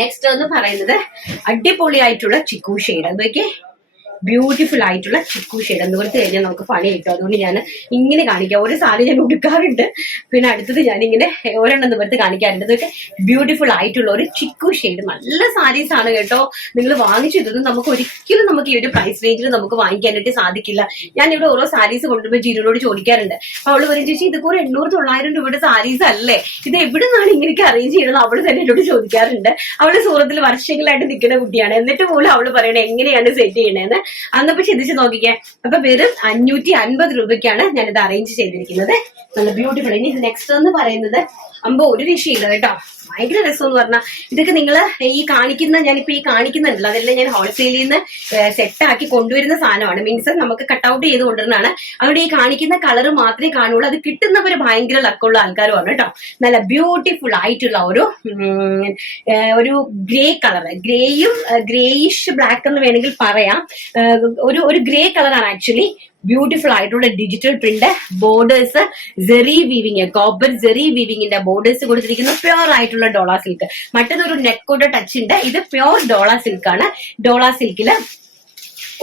നെക്സ്റ്റ് എന്ന് പറയുന്നത് അടിപൊളിയായിട്ടുള്ള ചിക്കു ഷെയ്ഡ്. അതൊക്കെ ബ്യൂട്ടിഫുൾ ആയിട്ടുള്ള ചിക്കു ഷെയ്ഡ്. എന്ന് കൊടുത്ത് കഴിഞ്ഞാൽ നമുക്ക് പണി കിട്ടും. അതുകൊണ്ട് ഞാൻ ഇങ്ങനെ കാണിക്കാം. ഒരു സാരി ഞാൻ ഉടുക്കാറുണ്ട്, പിന്നെ അടുത്തത് ഞാൻ ഇങ്ങനെ ഒരെണ്ണം നിവർത്ത് കാണിക്കാറുണ്ട്. ഇതൊക്കെ ബ്യൂട്ടിഫുൾ ആയിട്ടുള്ള ഒരു ചിക്കു ഷെയ്ഡ്. നല്ല സാരീസ് ആണ് കേട്ടോ. നിങ്ങൾ വാങ്ങിച്ചിട്ടൊന്നും നമുക്ക് ഒരിക്കലും നമുക്ക് ഈ ഒരു പ്രൈസ് റേഞ്ചിൽ നമുക്ക് വാങ്ങിക്കാനായിട്ട് സാധിക്കില്ല. ഞാൻ ഇവിടെ ഓരോ സാരീസ് കൊണ്ടുപോയി ജീരോട് ചോദിക്കാറുണ്ട്. അവള് പറയും, ചേച്ചി ഇതൊക്കെ ഒരു 800-900 രൂപയുടെ സാരീസ് അല്ലേ, ഇത് എവിടെ നിന്നാണ് ഇങ്ങനെയൊക്കെ അറേഞ്ച് ചെയ്യണം? അവള് തന്നെ എന്നോട് ചോദിക്കാറുണ്ട്. അവള് സൂറത്തിൽ വർഷങ്ങളായിട്ട് നിൽക്കുന്ന കുട്ടിയാണ്. എന്നിട്ട് പോലും അവള് പറയണേ എങ്ങനെയാണ് സെറ്റ് ചെയ്യണേന്ന്. അന്നപ്പോ ചിന്തിച്ച് നോക്കിക്കേ. അപ്പൊ വെറും 550 രൂപയ്ക്കാണ് ഞാനിത് അറേഞ്ച് ചെയ്തിരിക്കുന്നത്. നല്ല ബ്യൂട്ടിഫുൾ. ഇനി നെക്സ്റ്റ് എന്ന് പറയുന്നത് അമ്പോ ഒരു രക്ഷയില്ല കേട്ടോ. ഭയങ്കര രസം എന്ന് പറഞ്ഞാൽ ഇതൊക്കെ നിങ്ങൾ ഞാനിപ്പോ ഈ കാണിക്കുന്നുണ്ടല്ലോ, അതെല്ലാം ഞാൻ ഹോൾസെയിലിൽ നിന്ന് സെറ്റാക്കി കൊണ്ടുവരുന്ന സാധനമാണ്. മീൻസ് നമുക്ക് കട്ടൗട്ട് ചെയ്ത് കൊണ്ടുവരുന്നതാണ്. അവിടെ ഈ കാണിക്കുന്ന കളർ മാത്രമേ കാണുള്ളൂ. അത് കിട്ടുന്നവര് ഭയങ്കര ലക്കുള്ള ആൾക്കാരുമാണ് കേട്ടോ. നല്ല ബ്യൂട്ടിഫുൾ ആയിട്ടുള്ള ഒരു ഗ്രേ കളർ, ഗ്രേയും ഗ്രേയിഷ് ബ്ലാക്ക് എന്ന് വേണമെങ്കിൽ പറയാം. ഒരു ഗ്രേ കളറാണ് ആക്ച്വലി. ബ്യൂട്ടിഫുൾ ആയിട്ടുള്ള digital print, borders zari weaving, copper zari വീവിങ്ങിന്റെ ബോർഡേഴ്സ് കൊടുത്തിരിക്കുന്ന പ്യോർ ആയിട്ടുള്ള ഡോള സിൽക്ക്. മറ്റേതൊരു നെക്കോടെ ടച്ച് ഉണ്ട്. ഇത് പ്യോർ ഡോള സിൽക്കാണ്. ഡോള സിൽക്കില്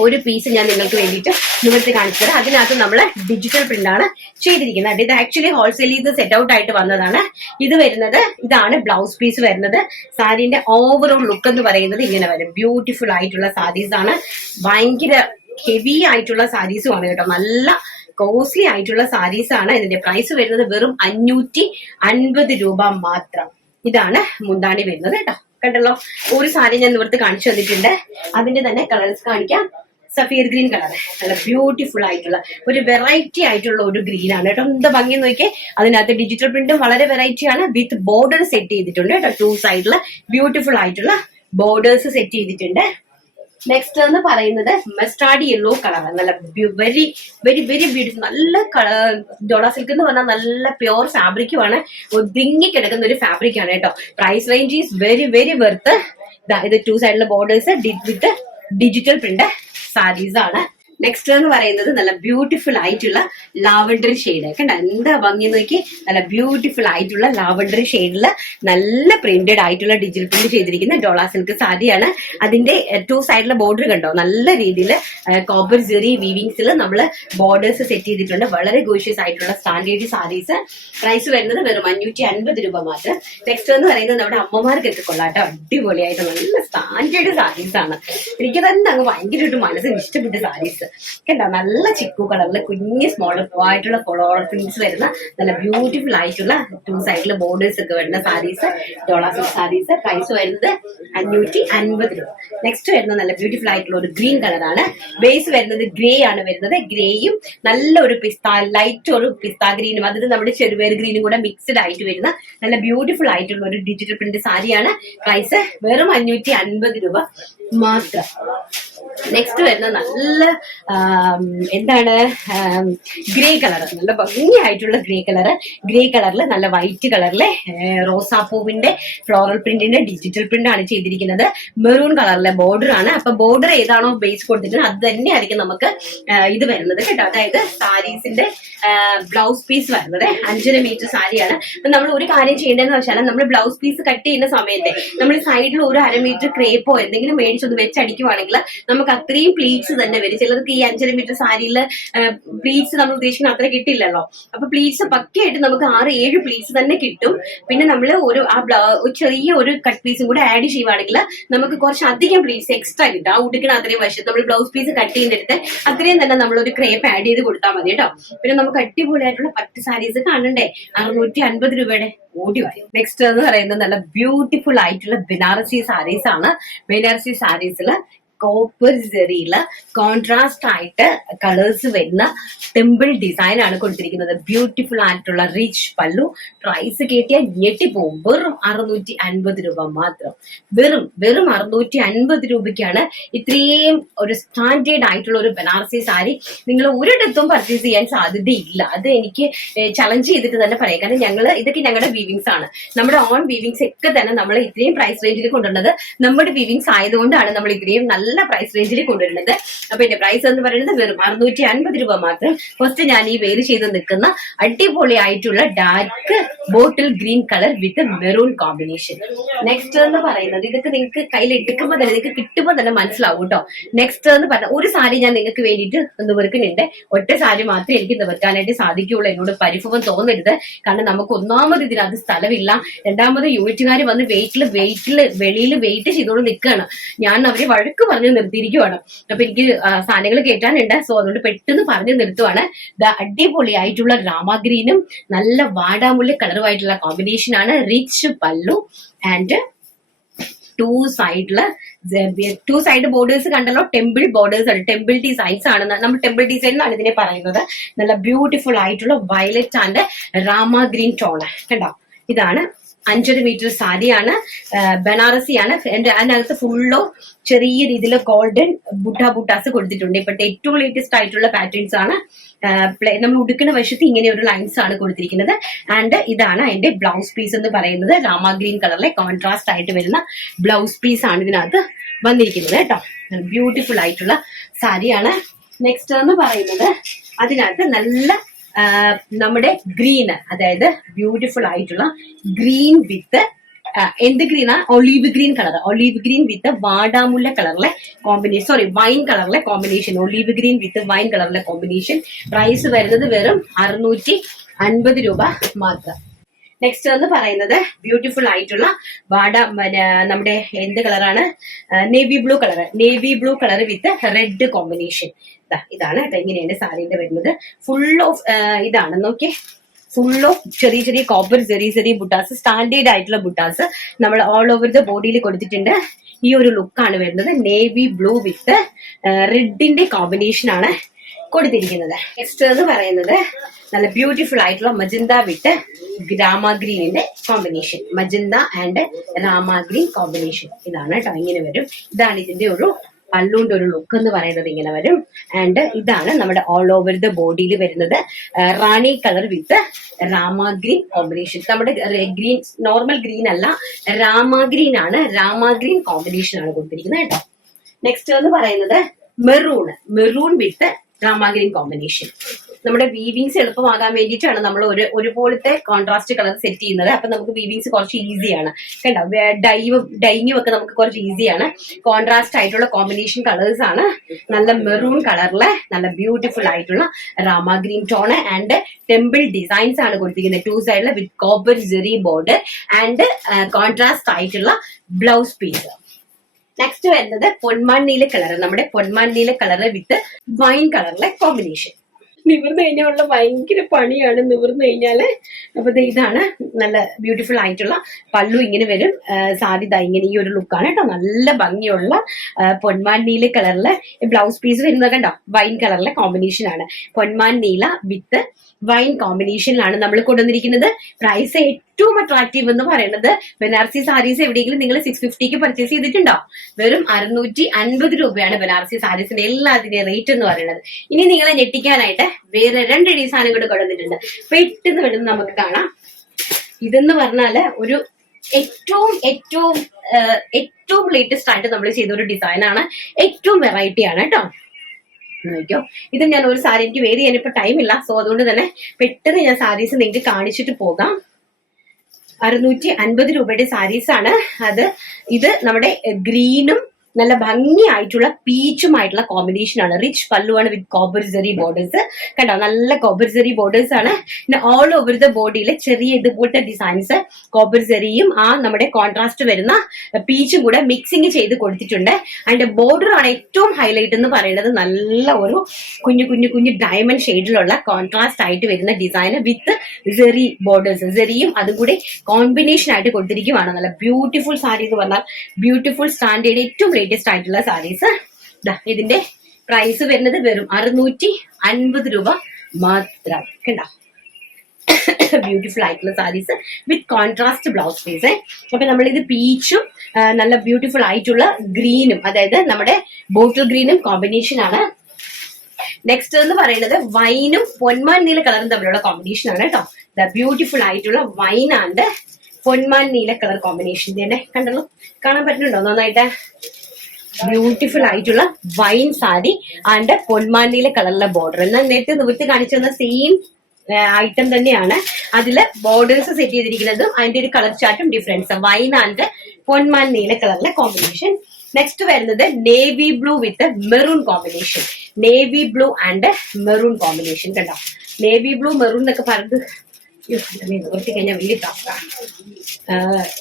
ഒരു പീസ് ഞാൻ നിങ്ങൾക്ക് വേണ്ടിയിട്ട് നിവർത്തി കാണിച്ചു തരാം. അതിനകത്ത് നമ്മൾ ഡിജിറ്റൽ പ്രിന്റ് ആണ് ചെയ്തിരിക്കുന്നത്. ഇത് ആക്ച്വലി ഹോൾസെയിൽ ഇത് സെറ്റ് ഔട്ട് ആയിട്ട് വന്നതാണ്. ഇത് വരുന്നത്, ഇതാണ് ബ്ലൗസ് പീസ് വരുന്നത്. സാരീന്റെ ഓവറോൾ ലുക്ക് എന്ന് പറയുന്നത് ഇങ്ങനെ വരും. ബ്യൂട്ടിഫുൾ ആയിട്ടുള്ള സാരീസ് ആണ്. ഭയങ്കര ഹെവി ആയിട്ടുള്ള സാരീസും ആണ് കേട്ടോ. നല്ല കോസ്റ്റ്ലി ആയിട്ടുള്ള സാരീസ് ആണ്. ഇതിന്റെ പ്രൈസ് വരുന്നത് വെറും 550 രൂപ മാത്രം. ഇതാണ് മുന്താണി വരുന്നത് കേട്ടോ. കണ്ടല്ലോ, ഒരു സാരി ഞാൻ നിവർത്തി കാണിച്ചു തന്നിട്ടുണ്ട്. അതിന്റെ തന്നെ കളേഴ്സ് കാണിക്കാം. സഫീർ ഗ്രീൻ കളർ, നല്ല ബ്യൂട്ടിഫുൾ ആയിട്ടുള്ള ഒരു വെറൈറ്റി ആയിട്ടുള്ള ഒരു ഗ്രീൻ ആണ് കേട്ടോ. എന്താ ഭംഗി നോക്കിയേ. അതിനകത്ത് ഡിജിറ്റൽ പ്രിന്റും വളരെ വെറൈറ്റി ആണ്. വിത്ത് ബോർഡർ സെറ്റ് ചെയ്തിട്ടുണ്ട് കേട്ടോ. 2 സൈഡില് ബ്യൂട്ടിഫുൾ ആയിട്ടുള്ള ബോർഡേഴ്സ് സെറ്റ് ചെയ്തിട്ടുണ്ട്. നെക്സ്റ്റ് എന്ന് പറയുന്നത് മസ്റ്റാർഡ് യെല്ലോ കളർ, നല്ല വെരി വെരി വെരി ബ്യൂട്ടിഫുൾ. നല്ല കളർ. ഡോള സിൽക്ക് എന്ന് പറഞ്ഞാൽ നല്ല പ്യോർ ഫാബ്രിക്കുമാണ്. ഒതുങ്ങി കിടക്കുന്ന ഒരു ഫാബ്രിക് ആണ് കേട്ടോ. Price range is very very worth. ഇത് 2 സൈഡിലെ borders with digital print saris ആണ്. നെക്സ്റ്റ് എന്ന് പറയുന്നത് നല്ല ബ്യൂട്ടിഫുൾ ആയിട്ടുള്ള ലാവൻഡർ ഷെയ്ഡ്. കണ്ട എന്താ ഭംഗി നോക്കി. നല്ല ബ്യൂട്ടിഫുൾ ആയിട്ടുള്ള ലാവൻഡർ ഷെയ്ഡില് നല്ല പ്രിന്റഡ് ആയിട്ടുള്ള ഡിജിറ്റൽ പ്രിന്റ് ചെയ്തിരിക്കുന്ന ഡോള സിൽക്ക് സാരിയാണ്. അതിന്റെ 2 സൈഡിലെ ബോർഡർ കണ്ടോ, നല്ല രീതിയിൽ കോപ്പർ ജെറി വീവിങ്സിൽ നമ്മൾ ബോർഡേഴ്സ് സെറ്റ് ചെയ്തിട്ടുണ്ട്. വളരെ ഗോഷ്യസ് ആയിട്ടുള്ള സ്റ്റാൻഡേർഡ് സാരീസ്. പ്രൈസ് വരുന്നത് വെറും 550 രൂപ മാത്രം. നെക്സ്റ്റ് എന്ന് പറയുന്നത് നമ്മുടെ അമ്മമാർക്കൊക്കെ കൊള്ളാട്ടോ. അടിപൊളിയായിട്ട് നല്ല സ്റ്റാൻഡേർഡ് സാരീസ് ആണ്. എനിക്ക് തന്നെ അങ്ങ് ഭയങ്കരമായിട്ട് മനസ്സിന് ഇഷ്ടപ്പെട്ട സാരീസ് കണ്ടോ. നല്ല ചിക്കു കളറില് കുഞ്ഞ് സ്മോൾ ആയിട്ടുള്ള ഫ്ലോറൽ പ്രിന്റ്സ് വരുന്ന നല്ല ബ്യൂട്ടിഫുൾ ആയിട്ടുള്ള 2 സൈഡിലെ ബോർഡേഴ്സ് ഒക്കെ വരുന്ന സാരീസ്, ഡോള സിൽക്ക് സാരീസ്. പ്രൈസ് വരുന്നത് 550 രൂപ. നെക്സ്റ്റ് വരുന്നത് നല്ല ബ്യൂട്ടിഫുൾ ആയിട്ടുള്ള ഒരു ഗ്രീൻ കളറാണ്. ബേസ് വരുന്നത് ഗ്രേ ആണ് വരുന്നത്. ഗ്രേയും നല്ല ഒരു ലൈറ്റ് ഒരു പിസ്ത ഗ്രീനും, അതിന് നമ്മുടെ ചെറുപയർ ഗ്രീനും കൂടെ മിക്സ്ഡ് ആയിട്ട് വരുന്ന നല്ല ബ്യൂട്ടിഫുൾ ആയിട്ടുള്ള ഒരു ഡിജിറ്റൽ പ്രിന്റ് സാരിയാണ്. പ്രൈസ് വെറും 550 രൂപ മാത്രം. നെക്സ്റ്റ് വരുന്ന നല്ല ഗ്രേ കളർ, നല്ല ഭംഗിയായിട്ടുള്ള ഗ്രേ കളറ്. ഗ്രേ കളറിൽ നല്ല വൈറ്റ് കളറിലെ റോസാപ്പൂവിന്റെ ഫ്ലോറൽ പ്രിന്റിന്റെ ഡിജിറ്റൽ പ്രിന്റ് ആണ് ചെയ്തിരിക്കുന്നത്. മെറൂൺ കളറിലെ ബോർഡർ ആണ്. അപ്പൊ ബോർഡർ ഏതാണോ ബേസ് കൊടുത്തിട്ട് അത് തന്നെയായിരിക്കും നമുക്ക് ഇത് വരുന്നത് കേട്ടോ. അതായത് സാരീസിന്റെ ബ്ലൗസ് പീസ് വരുന്നത് 5.5 മീറ്റർ സാരിയാണ്. അപ്പൊ നമ്മൾ ഒരു കാര്യം ചെയ്യേണ്ടതെന്ന് വെച്ചാൽ, നമ്മൾ ബ്ലൗസ് പീസ് കട്ട് ചെയ്യുന്ന സമയത്ത് നമ്മൾ സൈഡിൽ ഒരു 1/2 മീറ്റർ ക്രേപ്പോ എന്തെങ്കിലും മേടിച്ചൊന്ന് വെച്ചടിക്കുവാണെങ്കിൽ നമുക്ക് അത്രയും പ്ലീറ്റ്സ് തന്നെ വരും. ചിലർക്ക് ഈ 5.5 മീറ്റർ സാരിയിൽ പ്ലീറ്റ്സ് നമ്മൾ ഉദ്ദേശിക്കുന്ന അത്ര കിട്ടില്ലല്ലോ. അപ്പൊ പ്ലീറ്റ്സ് പക്കയായിട്ട് നമുക്ക് 6-7 പ്ലീറ്റ്സ് തന്നെ കിട്ടും. പിന്നെ നമ്മൾ ഒരു ചെറിയ ഒരു കട്ട് പീസും കൂടെ ആഡ് ചെയ്യുവാണെങ്കിൽ നമുക്ക് കുറച്ച് അധികം പ്ലീറ്റ്സ് എക്സ്ട്രാ കിട്ടും. ആ ഉടുക്കുന്ന അത്രയും വശത്ത് നമ്മൾ ബ്ലൗസ് പീസ് കട്ട് ചെയ്യുന്നിടത്ത് അത്രയും തന്നെ നമ്മൾ ഒരു ക്രേപ്പ് ആഡ് ചെയ്ത് കൊടുത്താൽ മതി കേട്ടോ. പിന്നെ നമുക്ക് അടിപൊളിയായിട്ടുള്ള പട്ട് സാരീസ് കാണണ്ടേ, 650 രൂപയുടെ ഓടിവായി. നെക്സ്റ്റ് എന്ന് പറയുന്നത് നല്ല ബ്യൂട്ടിഫുൾ ആയിട്ടുള്ള ബനാറസി സാരീസ് ആണ്. ബനാറസി സാരീസില് കോപ്പർ ജെറിയില് കോൺട്രാസ്റ്റ് ആയിട്ട് കളേഴ്സ് വരുന്ന ടെമ്പിൾ ഡിസൈൻ ആണ് കൊടുത്തിരിക്കുന്നത്. ബ്യൂട്ടിഫുൾ ആയിട്ടുള്ള റിച്ച് പല്ലു. പ്രൈസ് കേട്ടിയാൽ ഞെട്ടിപ്പോവും. വെറും 650 രൂപ മാത്രം. വെറും 650 രൂപയ്ക്കാണ് ഇത്രയും ഒരു സ്റ്റാൻഡേർഡ് ആയിട്ടുള്ള ഒരു ബനാറസി സാരി നിങ്ങൾ ഒരിടത്തും പർച്ചേസ് ചെയ്യാൻ സാധ്യതയില്ല. അത് എനിക്ക് ചലഞ്ച് ചെയ്തിട്ട് തന്നെ പറയാം. കാരണം ഇതൊക്കെ ഞങ്ങളുടെ വീവിങ്സ് ആണ്. നമ്മുടെ ഓൺ വീവിങ്സ് ഒക്കെ തന്നെ നമ്മൾ ഇത്രയും പ്രൈസ് റേഞ്ചിൽ കൊണ്ടുവരുന്നത് നമ്മുടെ വീവിങ്സ് ആയതുകൊണ്ടാണ് നമ്മൾ ഇത്രയും നല്ല പ്രൈസ് റേഞ്ചിൽ കൊണ്ടുവരുന്നത്. അപ്പൊ എന്റെ പ്രൈസ് എന്ന് പറയുന്നത് വെറും 650 രൂപ മാത്രം. ഫസ്റ്റ് ഞാൻ ഈ വെയർ ചെയ്ത് നിൽക്കുന്ന അടിപൊളിയായിട്ടുള്ള ഡാർക്ക് ബോട്ടിൽ ഗ്രീൻ കളർ വിത്ത് മെറൂൺ കോമ്പിനേഷൻ. നെക്സ്റ്റ് എന്ന് പറയുന്നത് ഇതൊക്കെ നിങ്ങൾക്ക് കയ്യിൽ എടുക്കുമ്പോൾ തന്നെ നിങ്ങൾക്ക് കിട്ടുമ്പോൾ തന്നെ മനസ്സിലാവും കേട്ടോ. നെക്സ്റ്റ് എന്ന് പറഞ്ഞാൽ ഒരു സാരി ഞാൻ നിങ്ങൾക്ക് വേണ്ടിയിട്ട് നിവർക്കുന്നുണ്ട്. ഒറ്റ സാരി മാത്രമേ എനിക്ക് നിവർക്കാനായിട്ട് സാധിക്കുകയുള്ളൂ. എന്നോട് പരിഭവം തോന്നരുത്. കാരണം നമുക്ക് ഒന്നാമത് ഇതിനകത്ത് സ്ഥലമില്ല. രണ്ടാമത് യൂണിറ്റുകാർ വന്ന് വെളിയിൽ വെയിറ്റ് ചെയ്തോണ്ട് നിൽക്കുകയാണ്. ഞാൻ അവരെ വഴക്ക് പറഞ്ഞു നിർത്തിയിരിക്കുവാണ്. അപ്പൊ എനിക്ക് സാധനങ്ങൾ കേട്ടാനുണ്ട്. സോ അതുകൊണ്ട് പെട്ടെന്ന് പറഞ്ഞു നിർത്തുവാണ്. അടിപൊളിയായിട്ടുള്ള രാമഗ്രീനും നല്ല വാടാമുല്ല കളറുമായിട്ടുള്ള കോമ്പിനേഷൻ ആണ്. റിച്ച് പല്ലു ആൻഡ് 2 സൈഡ് ബോർഡേഴ്സ് കണ്ടല്ലോ. ടെമ്പിൾ ബോർഡേഴ്സ് ആണ്, ടെമ്പിൾ ഡിസൈൻസ് ആണ്. നമ്മൾ ടെമ്പിൾ ഡിസൈൻ എന്നാണ് ഇതിനെ പറയുന്നത്. നല്ല ബ്യൂട്ടിഫുൾ ആയിട്ടുള്ള violet and Rama green tone കണ്ടോ. ഇതാണ് 5.5 മീറ്റർ സാരിയാണ്, ബനാറസിയാണ്. അതിനകത്ത് ഫുള്ളോ ചെറിയ രീതിയിൽ ഗോൾഡൻ ബുട്ടാസ് കൊടുത്തിട്ടുണ്ട്. ഇപ്പോഴത്തെ ഏറ്റവും ലേറ്റസ്റ്റ് ആയിട്ടുള്ള പാറ്റേൺസ് ആണ്. നമ്മൾ ഉടുക്കുന്ന വശത്ത് ഇങ്ങനെ ഒരു ലൈൻസ് ആണ് കൊടുത്തിരിക്കുന്നത്. ആൻഡ് ഇതാണ് അതിന്റെ ബ്ലൗസ് പീസ് എന്ന് പറയുന്നത്. രാമ ഗ്രീൻ കളറിലെ കോൺട്രാസ്റ്റ് ആയിട്ട് വരുന്ന ബ്ലൗസ് പീസ് ആണ് ഇതിനകത്ത് വന്നിരിക്കുന്നത് കേട്ടോ. ബ്യൂട്ടിഫുൾ ആയിട്ടുള്ള സാരിയാണ്. നെക്സ്റ്റ് എന്ന് പറയുന്നത് അതിനകത്ത് നല്ല നമ്മുടെ ഗ്രീന്, അതായത് ബ്യൂട്ടിഫുൾ ആയിട്ടുള്ള ഗ്രീൻ വിത്ത് എന്ത് ഗ്രീനാ, olive green colour, olive green with വാടാമുല്ല കളറിലെ കോമ്പിനേഷൻ, സോറി വൈൻ കളറിലെ combination, olive green with wine കളറിലെ കോമ്പിനേഷൻ. പ്രൈസ് വരുന്നത് വെറും 650 രൂപ മാത്രം. നെക്സ്റ്റ് എന്ന് പറയുന്നത് ബ്യൂട്ടിഫുൾ ആയിട്ടുള്ള നമ്മുടെ എന്ത് കളറാണ്, navy blue colour, navy blue colour with red combination. ഇതാണ് കേട്ടോ ഇങ്ങനെയാണ് സാരിന്റെ വരുന്നത്. ഫുൾ ഓഫ് ഇതാണ് നോക്കിയേ, ഫുൾ ഓഫ് ചെറിയ ചെറിയ കോപ്പർ ചെറിയ ബുട്ടാസ്, സ്റ്റാൻഡേർഡ് ആയിട്ടുള്ള ബുട്ടാസ് നമ്മൾ ഓൾ ഓവർ ദ ബോഡിയിൽ കൊടുത്തിട്ടുണ്ട്. ഈ ഒരു ലുക്കാണ് വരുന്നത്. നേവി ബ്ലൂ വിത്ത് റെഡിന്റെ കോമ്പിനേഷൻ ആണ് കൊടുത്തിരിക്കുന്നത്. നെക്സ്റ്റ് എന്ന് പറയുന്നത് നല്ല ബ്യൂട്ടിഫുൾ ആയിട്ടുള്ള മജന്ത വിത്ത് രാമ ഗ്രീനിന്റെ combination, magenta and Rama green combination. ഇതാണ് കേട്ടോ ഇങ്ങനെ വരും. ഇതാണ് ഇതിന്റെ ഒരു പല്ലുണ്ട് ഒരു ലുക്ക് എന്ന് പറയുന്നത്, ഇങ്ങനെ വരും. ആൻഡ് ഇതാണ് നമ്മുടെ ഓൾ ഓവർ ദ ബോഡിയിൽ വരുന്നത്. Rani colour with Rama green combination. നമ്മുടെ ഗ്രീൻ നോർമൽ ഗ്രീൻ അല്ല, രാമ ഗ്രീൻ ആണ്. രാമ ഗ്രീൻ കോമ്പിനേഷൻ ആണ് കൊടുത്തിരിക്കുന്നത് കേട്ടോ. നെക്സ്റ്റ് എന്ന് പറയുന്നത് മെറൂൺ വിത്ത് രാമ ഗ്രീൻ കോമ്പിനേഷൻ. നമ്മുടെ വീവിങ്സ് എളുപ്പമാകാൻ വേണ്ടിയിട്ടാണ് നമ്മൾ ഒരുപോലത്തെ കോൺട്രാസ്റ്റ് കളർ സെറ്റ് ചെയ്യുന്നത്. അപ്പൊ നമുക്ക് വീവിങ്സ് കുറച്ച് ഈസിയാണ് കണ്ടോ. ഡൈനിങ് ഒക്കെ നമുക്ക് കുറച്ച് ഈസിയാണ്. കോൺട്രാസ്റ്റ് ആയിട്ടുള്ള കോമ്പിനേഷൻ കളേഴ്സ് ആണ്. നല്ല മെറൂൺ കളറിലെ നല്ല ബ്യൂട്ടിഫുൾ ആയിട്ടുള്ള Rama green tone and temple designs ആണ് കൊടുത്തിരിക്കുന്നത്. 2 സൈഡില് വിത്ത് copper Jerry border and contrast ആയിട്ടുള്ള ബ്ലൗസ് പീസ്. നെക്സ്റ്റ് വരുന്നത് പൊന്മാൻ നീല കളർ, നമ്മുടെ പൊന്മാൻ നീല കളർ വിത്ത് വൈൻ കളറിലെ കോമ്പിനേഷൻ. നിവർന്നു കഴിഞ്ഞാലുള്ള ഭയങ്കര പണിയാണ് നിവർന്നു കഴിഞ്ഞാല്. അപ്പൊ ഇതാണ് നല്ല ബ്യൂട്ടിഫുൾ ആയിട്ടുള്ള പല്ലു ഇങ്ങനെ വരും. സാരി ഇങ്ങനെ ഈ ഒരു ലുക്കാണ് കേട്ടോ. നല്ല ഭംഗിയുള്ള പൊന്മാൻ നീല കളറിലെ ബ്ലൗസ് പീസ് വരുന്നത് കണ്ടോ. വൈൻ കളറിലെ കോമ്പിനേഷൻ ആണ്. പൊന്മാൻ നീല വിത്ത് വൈൻ കോമ്പിനേഷനിലാണ് നമ്മൾ കൊണ്ടുവന്നിരിക്കുന്നത്. പ്രൈസ് ഏറ്റവും അട്രാക്റ്റീവ് എന്ന് പറയുന്നത് ബനാറസി സാരീസ് എവിടെയെങ്കിലും നിങ്ങൾ 650ക്ക് പർച്ചേസ് ചെയ്തിട്ടുണ്ടോ? വെറും 650 രൂപയാണ് ബനാറസി സാരീസിന്റെ എല്ലാത്തിന്റെയും റേറ്റ് എന്ന് പറയുന്നത്. ഇനി നിങ്ങളെ ഞെട്ടിക്കാനായിട്ട് വേറെ 2 ഡിസൈനും കൂടെ കൊണ്ടുവന്നിട്ടുണ്ട്. പെട്ടെന്ന് നമുക്ക് കാണാം. ഇതെന്ന് പറഞ്ഞാല് ഒരു ഏറ്റവും ലേറ്റസ്റ്റ് ആയിട്ട് നമ്മൾ ചെയ്ത ഒരു ഡിസൈനാണ്. ഏറ്റവും വെറൈറ്റി ആണ് കേട്ടോ. നോക്കിയോ, ഇത് ഞാൻ ഒരു സാരി, എനിക്ക് വേറെ ചെയ്യാനിപ്പോ ടൈമില്ല. സോ അതുകൊണ്ട് തന്നെ പെട്ടെന്ന് ഞാൻ സാരീസ് നിങ്ങൾക്ക് കാണിച്ചിട്ട് പോകാം. 650 രൂപയുടെ സാരീസ് ആണ് അത്. ഇത് നമ്മുടെ ഗ്രീനും നല്ല ഭംഗിയായിട്ടുള്ള പീച്ചുമായിട്ടുള്ള കോമ്പിനേഷൻ ആണ്. റിച്ച് പല്ലുവാണ് വിത്ത് കോപ്പർ ജെറി ബോർഡേഴ്സ്. കണ്ടോ, നല്ല കോപ്പർ ജെറി ബോർഡേഴ്സ് ആണ്. പിന്നെ ഓൾ ഓവർ ദ ബോഡിയിൽ ചെറിയ ഇതുപോലത്തെ ഡിസൈൻസ് കോപ്പർ ജെറിയും ആ നമ്മുടെ കോൺട്രാസ്റ്റ് വരുന്ന പീച്ചും കൂടെ മിക്സിങ് ചെയ്ത് കൊടുത്തിട്ടുണ്ട്. അതിന്റെ ബോർഡർ ആണ് ഏറ്റവും ഹൈലൈറ്റ് എന്ന് പറയുന്നത്. നല്ല ഒരു കുഞ്ഞു ഡയമണ്ട് ഷെയ്ഡിലുള്ള കോൺട്രാസ്റ്റ് ആയിട്ട് വരുന്ന ഡിസൈൻ വിത്ത് ജെറി ബോർഡേഴ്സ്, ജെറിയും അതും കൂടി കോമ്പിനേഷൻ ആയിട്ട് കൊടുത്തിരിക്കുവാണ്. നല്ല ബ്യൂട്ടിഫുൾ സാരി എന്ന് പറഞ്ഞാൽ ബ്യൂട്ടിഫുൾ സ്റ്റാൻഡേർഡ് ഏറ്റവും ലേറ്റസ്റ്റ് ആയിട്ടുള്ള സാരീസ്. ഇതിന്റെ പ്രൈസ് വരുന്നത് വെറും 650 രൂപ മാത്രം. കണ്ടോ, ബ്യൂട്ടിഫുൾ ആയിട്ടുള്ള saris with contrast blouse piece. അപ്പൊ നമ്മളിത് പീച്ചും നല്ല ബ്യൂട്ടിഫുൾ ആയിട്ടുള്ള ഗ്രീനും, അതായത് നമ്മുടെ ബോട്ടിൽ ഗ്രീനും കോമ്പിനേഷൻ ആണ്. നെക്സ്റ്റ് എന്ന് പറയുന്നത് വൈനും പൊന്മാൻ നീല കളറും തമ്മിലുള്ള കോമ്പിനേഷൻ ആണ് കേട്ടോ. ബ്യൂട്ടിഫുൾ ആയിട്ടുള്ള വൈൻ ആൻഡ് പൊന്മാൻ നീല കളർ കോമ്പിനേഷൻ. തന്നെ കണ്ടല്ലോ, കാണാൻ പറ്റുന്നുണ്ടോ നന്നായിട്ട്? ബ്യൂട്ടിഫുൾ ആയിട്ടുള്ള വൈൻ സാരി ആൻഡ് പൊന്മാൻ നീല കളറിലെ ബോർഡർ. എന്നാൽ നേരത്തെ നിവൃത്തി കാണിച്ചു തന്ന സെയിം ഐറ്റം തന്നെയാണ്. അതില് ബോർഡേഴ്സ് സെറ്റ് ചെയ്തിരിക്കുന്നതും അതിന്റെ ഒരു കളർ ചാർട്ടും ഡിഫറൻസ്. വൈൻ ആൻഡ് പൊന്മാൻ നീല കളറിലെ കോമ്പിനേഷൻ. നെക്സ്റ്റ് വരുന്നത് navy blue with maroon combination. Navy blue and maroon combination. കണ്ടോ, നേവി ബ്ലൂ മെറൂൺ എന്നൊക്കെ പറഞ്ഞത് നിവർത്തി കഴിഞ്ഞാൽ വലിയ ടഫാണ്.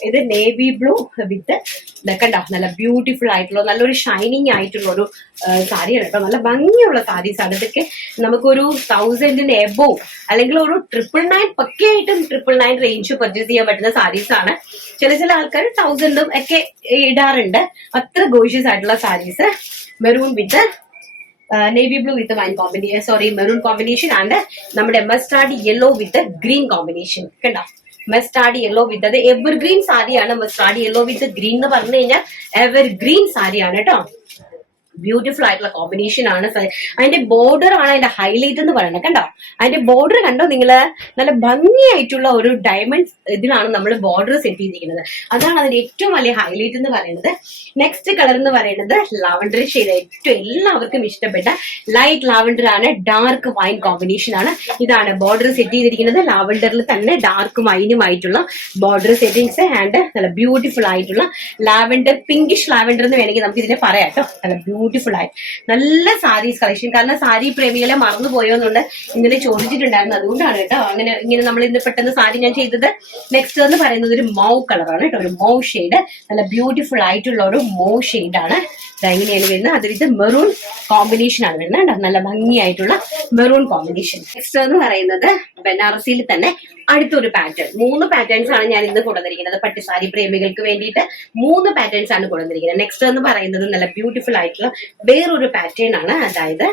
ഇത് നേവി ബ്ലൂ വിത്ത് കണ്ടോ, നല്ല ബ്യൂട്ടിഫുൾ ആയിട്ടുള്ള നല്ലൊരു ഷൈനിങ് ആയിട്ടുള്ള ഒരു സാരിയാണ് കേട്ടോ. നല്ല ഭംഗിയുള്ള സാരീസാണ് ഇതൊക്കെ. നമുക്കൊരു 1000 എബോവ് അല്ലെങ്കിൽ ഒരു 999 പക്കയായിട്ടും 999 റേഞ്ച് പർച്ചേസ് ചെയ്യാൻ പറ്റുന്ന സാരീസ് ആണ്. ചില ആൾക്കാർ 1000 ഒക്കെ ഇടാറുണ്ട്. അത്ര ഗോഷ്യസ് ആയിട്ടുള്ള saris. Maroon with navy blue with wine combination, sorry maroon combination and നമ്മുടെ mustard yellow with green combination. കണ്ടോ, മസ്റ്റാർഡ് യെല്ലോ വിത്ത് അത് എവർഗ്രീൻ സാരിയാണ്. മസ്റ്റാർഡ് യെല്ലോ വിത്ത് ഗ്രീൻ എന്ന് പറഞ്ഞു കഴിഞ്ഞാൽ എവർഗ്രീൻ സാരിയാണ് കേട്ടോ. ബ്യൂട്ടിഫുൾ ആയിട്ടുള്ള കോമ്പിനേഷൻ ആണ്. അതിന്റെ ബോർഡർ ആണ് അതിന്റെ ഹൈലൈറ്റ് എന്ന് പറയുന്നത്. കണ്ടോ അതിന്റെ ബോർഡർ കണ്ടോ നിങ്ങള്? നല്ല ഭംഗിയായിട്ടുള്ള ഒരു ഡയമണ്ട് ഇതിലാണ് നമ്മൾ ബോർഡർ സെറ്റ് ചെയ്തിരിക്കുന്നത്. അതാണ് അതിന്റെ ഏറ്റവും വലിയ ഹൈലൈറ്റ് എന്ന് പറയുന്നത്. നെക്സ്റ്റ് കളർ എന്ന് പറയുന്നത് ലാവൻഡർ ഷെയ്ഡ്. ഏറ്റവും എല്ലാവർക്കും ഇഷ്ടപ്പെട്ട ലൈറ്റ് ലാവൻഡർ ആണ്. ഡാർക്ക് വൈൻ കോമ്പിനേഷൻ ആണ്. ഇതാണ് ബോർഡർ സെറ്റ് ചെയ്തിരിക്കുന്നത്. ലാവൻഡറിൽ തന്നെ ഡാർക്ക് വൈനുമായിട്ടുള്ള ബോർഡർ സെറ്റിങ്സ് ആൻഡ് നല്ല ബ്യൂട്ടിഫുൾ ആയിട്ടുള്ള ലാവൻഡർ, പിങ്കിഷ് ലാവൻഡർ എന്ന് വേണമെങ്കിൽ നമുക്ക് ഇതിനെ പറയാം കേട്ടോ. നല്ല ബ്യൂട്ടിഫുൾ ആയി നല്ല സാരീസ് കളക്ഷൻ. കാരണം സാരി പ്രേമികളെ മറന്നു പോയോന്നുണ്ട് ഇന്നലെ ചോദിച്ചിട്ടുണ്ടായിരുന്നു. അതുകൊണ്ടാണ് കേട്ടോ അങ്ങനെ ഇങ്ങനെ നമ്മൾ ഇന്ന് പെട്ടെന്ന് സാരി ഞാൻ ചെയ്തത്. നെക്സ്റ്റ് എന്ന് പറയുന്നത് ഒരു മൗ കളറാണ് കേട്ടോ. ഒരു മൗ ഷെയ്ഡ്, നല്ല ബ്യൂട്ടിഫുൾ ആയിട്ടുള്ള ഒരു മൗ ഷെയ്ഡാണ്. ഇതെങ്ങനെയാണ് വരുന്നത്? അതിൽ മെറൂൺ കോമ്പിനേഷൻ ആണ് വരുന്നത് കേട്ടോ. നല്ല ഭംഗിയായിട്ടുള്ള മെറൂൺ കോമ്പിനേഷൻ. നെക്സ്റ്റ് എന്ന് പറയുന്നത് ബനാറസിയിൽ തന്നെ അടുത്തൊരു പാറ്റേൺ. 3 പാറ്റേൺസ് ആണ് ഞാൻ ഇന്ന് കൊണ്ടുവന്നിരിക്കുന്നത്. പട്ടുസാരി പ്രേമികൾക്ക് വേണ്ടിയിട്ട് 3 പാറ്റേൺസ് ആണ് കൊണ്ടുവന്നിരിക്കുന്നത്. നെക്സ്റ്റ് എന്ന് പറയുന്നത് നല്ല ബ്യൂട്ടിഫുൾ ആയിട്ടുള്ള വേറൊരു പാറ്റേൺ ആണ്. അതായത്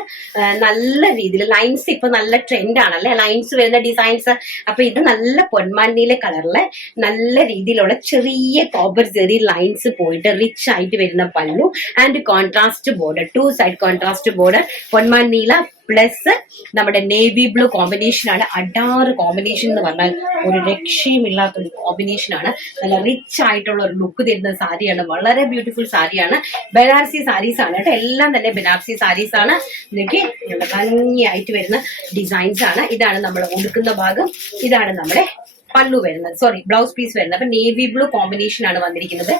നല്ല രീതിയിൽ ലൈൻസ് ഇപ്പൊ നല്ല ട്രെൻഡ് ആണല്ലേ, ലൈൻസ് വരുന്ന ഡിസൈൻസ്. അപ്പൊ ഇത് നല്ല പൊന്മാനിയിലെ കളറില് നല്ല രീതിയിലുള്ള ചെറിയ കോപ്പർ ജെറി ലൈൻസ് പോയിട്ട് റിച്ച് ആയിട്ട് വരുന്ന pallu and contrast border, 2 side contrast border, പൊന്മാൻ നീല പ്ലസ് നമ്മുടെ നേവി ബ്ലൂ കോമ്പിനേഷൻ ആണ്. അഡാറ് കോമ്പിനേഷൻ എന്ന് പറഞ്ഞാൽ ഒരു രക്ഷയുമില്ലാത്തൊരു കോമ്പിനേഷൻ ആണ്. നല്ല റിച്ച് ആയിട്ടുള്ള ഒരു ലുക്ക് തരുന്ന സാരിയാണ്. വളരെ ബ്യൂട്ടിഫുൾ സാരിയാണ്. ബനാറസി സാരീസ് ആണ് കേട്ടോ. എല്ലാം തന്നെ ബനാറസി സാരീസ് ആണ്. ഇതിലേക്ക് നല്ല ഭംഗിയായിട്ട് വരുന്ന ഡിസൈൻസ് ആണ്. ഇതാണ് നമ്മൾ ഉടുക്കുന്ന ഭാഗം. ഇതാണ് നമ്മുടെ പല്ലു വരുന്നത്, സോറി ബ്ലൗസ് പീസ് വരുന്നത്. അപ്പൊ നേവി ബ്ലൂ കോമ്പിനേഷൻ ആണ് വന്നിരിക്കുന്നത്.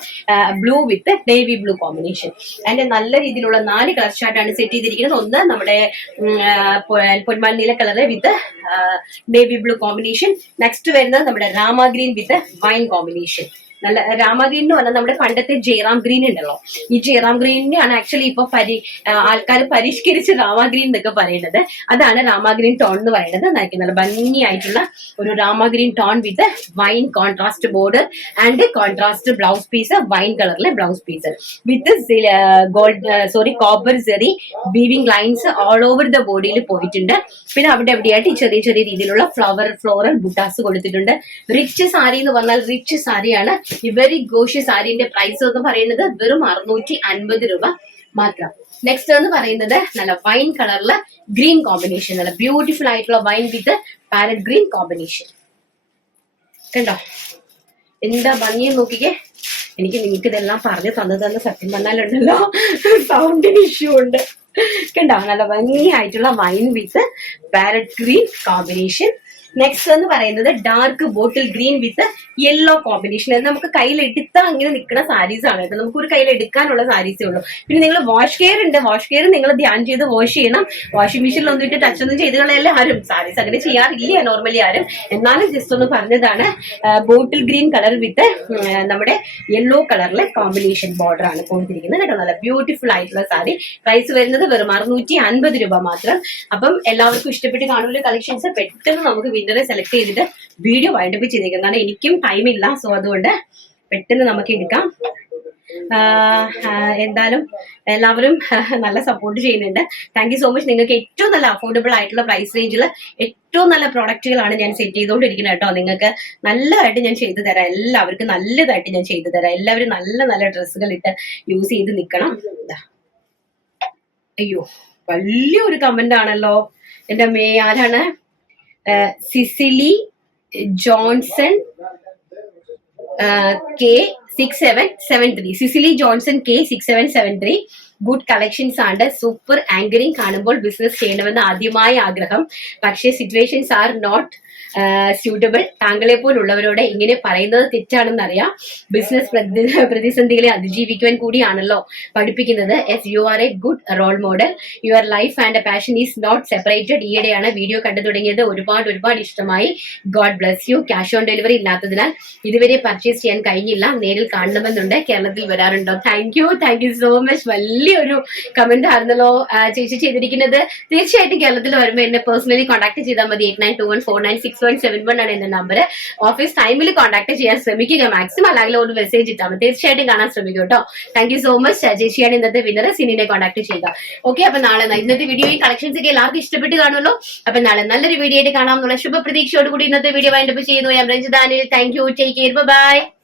ബ്ലൂ വിത്ത് നേവി ബ്ലൂ കോമ്പിനേഷൻ. അതിന്റെ നല്ല രീതിയിലുള്ള 4 കളർ ചാർട്ടാണ് സെറ്റ് ചെയ്തിരിക്കുന്നത്. ഒന്ന് നമ്മുടെ പൊന്മാൻ നീല കളറ് വിത്ത് നേവി ബ്ലൂ കോമ്പിനേഷൻ. നെക്സ്റ്റ് വരുന്നത് നമ്മുടെ Rama green with wine combination. നല്ല രാമ ഗ്രീൻ എന്ന് പറഞ്ഞാൽ നമ്മുടെ പണ്ടത്തെ ജയറാം ഗ്രീൻ ഉണ്ടല്ലോ, ഈ ജയറാം ഗ്രീനാണ് ആക്ച്വലി ഇപ്പൊ ആൾക്കാർ പരിഷ്കരിച്ച് രാമ ഗ്രീൻ എന്നൊക്കെ പറയുന്നത്. അതാണ് രാമ ഗ്രീൻ ടോൺ എന്ന് പറയുന്നത്. നല്ല ഭംഗിയായിട്ടുള്ള ഒരു Rama green tone with wine contrast border and contrast blouse piece, wine കളറിലെ blouse piece with gold copper zari weaving lines all over the ബോഡിയിൽ പോയിട്ടുണ്ട്. പിന്നെ അവിടെ എവിടെയായിട്ട് ചെറിയ ചെറിയ രീതിയിലുള്ള ഫ്ലോറൽ ബുട്ടാസ് കൊടുത്തിട്ടുണ്ട്. റിച്ച് സാരി എന്ന് പറഞ്ഞാൽ റിച്ച് സാരിയാണ്. ഈ വെരി ഗോഷി സാരിന്റെ പ്രൈസ് എന്ന് പറയുന്നത് വെറും 650 രൂപ മാത്രം. നെക്സ്റ്റ് എന്ന് പറയുന്നത് നല്ല വൈൻ കളറിലെ ഗ്രീൻ കോമ്പിനേഷൻ. നല്ല ബ്യൂട്ടിഫുൾ ആയിട്ടുള്ള വൈൻ വിത്ത് പാരറ്റ് ഗ്രീൻ കോമ്പിനേഷൻ. കണ്ടോ എന്താ ഭംഗിയെ നോക്കിക്കേ. എനിക്ക് നിങ്ങൾക്ക് ഇതെല്ലാം പറഞ്ഞു തന്നത് സത്യം പറഞ്ഞാലുണ്ടല്ലോ സൗണ്ടിന് ഇഷ്യൂ ഉണ്ട്. കണ്ടോ നല്ല ഭംഗിയായിട്ടുള്ള വൈൻ വിത്ത് പാരറ്റ് ഗ്രീൻ കോമ്പിനേഷൻ. നെക്സ്റ്റ് എന്ന് പറയുന്നത് ഡാർക്ക് ബോട്ടിൽ ഗ്രീൻ വിത്ത് യെല്ലോ കോമ്പിനേഷൻ. അത് നമുക്ക് കയ്യിലെടുത്താൽ അങ്ങനെ നിൽക്കുന്ന സാരീസ് ആണ് കേട്ടോ. നമുക്ക് ഒരു കയ്യിൽ എടുക്കാനുള്ള സാരീസേ ഉള്ളൂ. പിന്നെ നിങ്ങൾ വാഷ് കെയർ ഉണ്ട്, വാഷ് കെയർ നിങ്ങൾ ധ്യാനം ചെയ്ത് വാഷ് ചെയ്യണം. വാഷിംഗ് മെഷീനിൽ ഒന്നും ഇട്ട് ടച്ച് ഒന്നും ചെയ്ത് കളയല്ലേ ആരും. സാരീസ് അങ്ങനെ ചെയ്യാറില്ല നോർമലി ആരും. എന്നാലും ജസ്റ്റ് ഒന്ന് പറഞ്ഞതാണ്. ബോട്ടിൽ ഗ്രീൻ കളർ വിത്ത് നമ്മുടെ യെല്ലോ കളറിലെ കോമ്പിനേഷൻ ബോർഡർ ആണ് കൊടുത്തിരിക്കുന്നത് കേട്ടോ. നല്ല ബ്യൂട്ടിഫുൾ ആയിട്ടുള്ള സാരി. പ്രൈസ് വരുന്നത് വെറും 650 രൂപ മാത്രം. അപ്പം എല്ലാവർക്കും ഇഷ്ടപ്പെട്ട് കാണുന്ന കളക്ഷൻസ് പെട്ടെന്ന് നമുക്ക് വിന്നറെ സെലക്ട് ചെയ്തിട്ട് വീഡിയോ വൈൻഡപ്പ് ചെയ്തേക്കാം. കാരണം എനിക്കും ടൈമില്ല. സോ അതുകൊണ്ട് പെട്ടെന്ന് നമുക്ക് എടുക്കാം. എന്തായാലും എല്ലാവരും നല്ല സപ്പോർട്ട് ചെയ്യുന്നുണ്ട്. Thank you so much. നിങ്ങൾക്ക് ഏറ്റവും നല്ല അഫോർഡബിൾ ആയിട്ടുള്ള പ്രൈസ് റേഞ്ചിൽ ഏറ്റവും നല്ല പ്രോഡക്റ്റുകളാണ് ഞാൻ സെറ്റ് ചെയ്തുകൊണ്ടിരിക്കുന്നത് കേട്ടോ. നിങ്ങൾക്ക് നല്ലതായിട്ട് ഞാൻ ചെയ്തു തരാം. എല്ലാവർക്കും നല്ലതായിട്ട് ഞാൻ ചെയ്തു തരാം. എല്ലാവരും നല്ല നല്ല ഡ്രസ്സുകൾ ഇട്ട് യൂസ് ചെയ്ത് നിൽക്കണം. അയ്യോ വലിയൊരു കമന്റ് ആണല്ലോ എന്റെ അമ്മേ. ആരാണ്? Cecily Johnson K6773. Cecily Johnson K6773. Good collections ആണ്. സൂപ്പർ ആങ്കറിങ് കാണുമ്പോൾ ബിസിനസ് ചെയ്യണമെന്ന് ആദ്യമായ ആഗ്രഹം. പക്ഷേ സിറ്റുവേഷൻസ് ആർ നോട്ട് സ്യൂട്ടബിൾ. താങ്കളെ പോലുള്ളവരോട് ഇങ്ങനെ പറയുന്നത് തെറ്റാണെന്നറിയാം. ബിസിനസ് പ്രതിസന്ധികളെ അതിജീവിക്കുവാൻ കൂടിയാണല്ലോ പഠിപ്പിക്കുന്നത്. Yes you are a good role model. Your life and passion is not separated. ഈയിടെയാണ് വീഡിയോ കണ്ടു തുടങ്ങിയത്. ഒരുപാട് ഇഷ്ടമായി. God bless you. Cash on delivery ഇല്ലാത്തതിനാൽ ഇതുവരെ പർച്ചേസ് ചെയ്യാൻ കഴിഞ്ഞില്ല. നേരിൽ കാണണമെന്നുണ്ട്. കേരളത്തിൽ വരാറുണ്ടോ? Thank you so much. വലിയൊരു കമന്റ് ആയിരുന്നല്ലോ ചേച്ചി ചെയ്തിരിക്കുന്നത്. തീർച്ചയായിട്ടും കേരളത്തിൽ വരുമ്പോൾ എന്നെ പേഴ്സണലി കോൺടാക്ട് ചെയ്താൽ മതി. 8921496171 ആണ് എന്റെ നമ്പർ. ഓഫീസ് ടൈമിൽ കോൺടാക്ട് ചെയ്യാൻ ശ്രമിക്കുക മാക്സിമം, അല്ലെങ്കിൽ ഒരു മെസ്സേജ് ഇട്ടാൽ മതി. തീർച്ചയായിട്ടും കാണാൻ ശ്രമിക്കും കേട്ടോ. Thank you so much. ചേച്ചിയാണ് ഇന്നത്തെ വിന്നർ. സിനിനെ കോൺടാക്ട് ചെയ്യുക. ഓക്കെ, അപ്പൊ നാളെ ഇന്നത്തെ വീഡിയോയും കളക്ഷൻസ് ഒക്കെ എല്ലാവർക്കും ഇഷ്ടപ്പെട്ട് കാണുമല്ലോ. അപ്പൊ നാളെ നല്ലൊരു വീഡിയോ ആയിട്ട് കാണാമെന്നുള്ള ശുഭപ്രതീക്ഷയോടുകൂടി ഇന്നത്തെ വീഡിയോ വൈൻഡപ്പ് ചെയ്യുന്നു. ഞാൻ രഞ്ജിതാനിൽ. Thank you. Take care. By.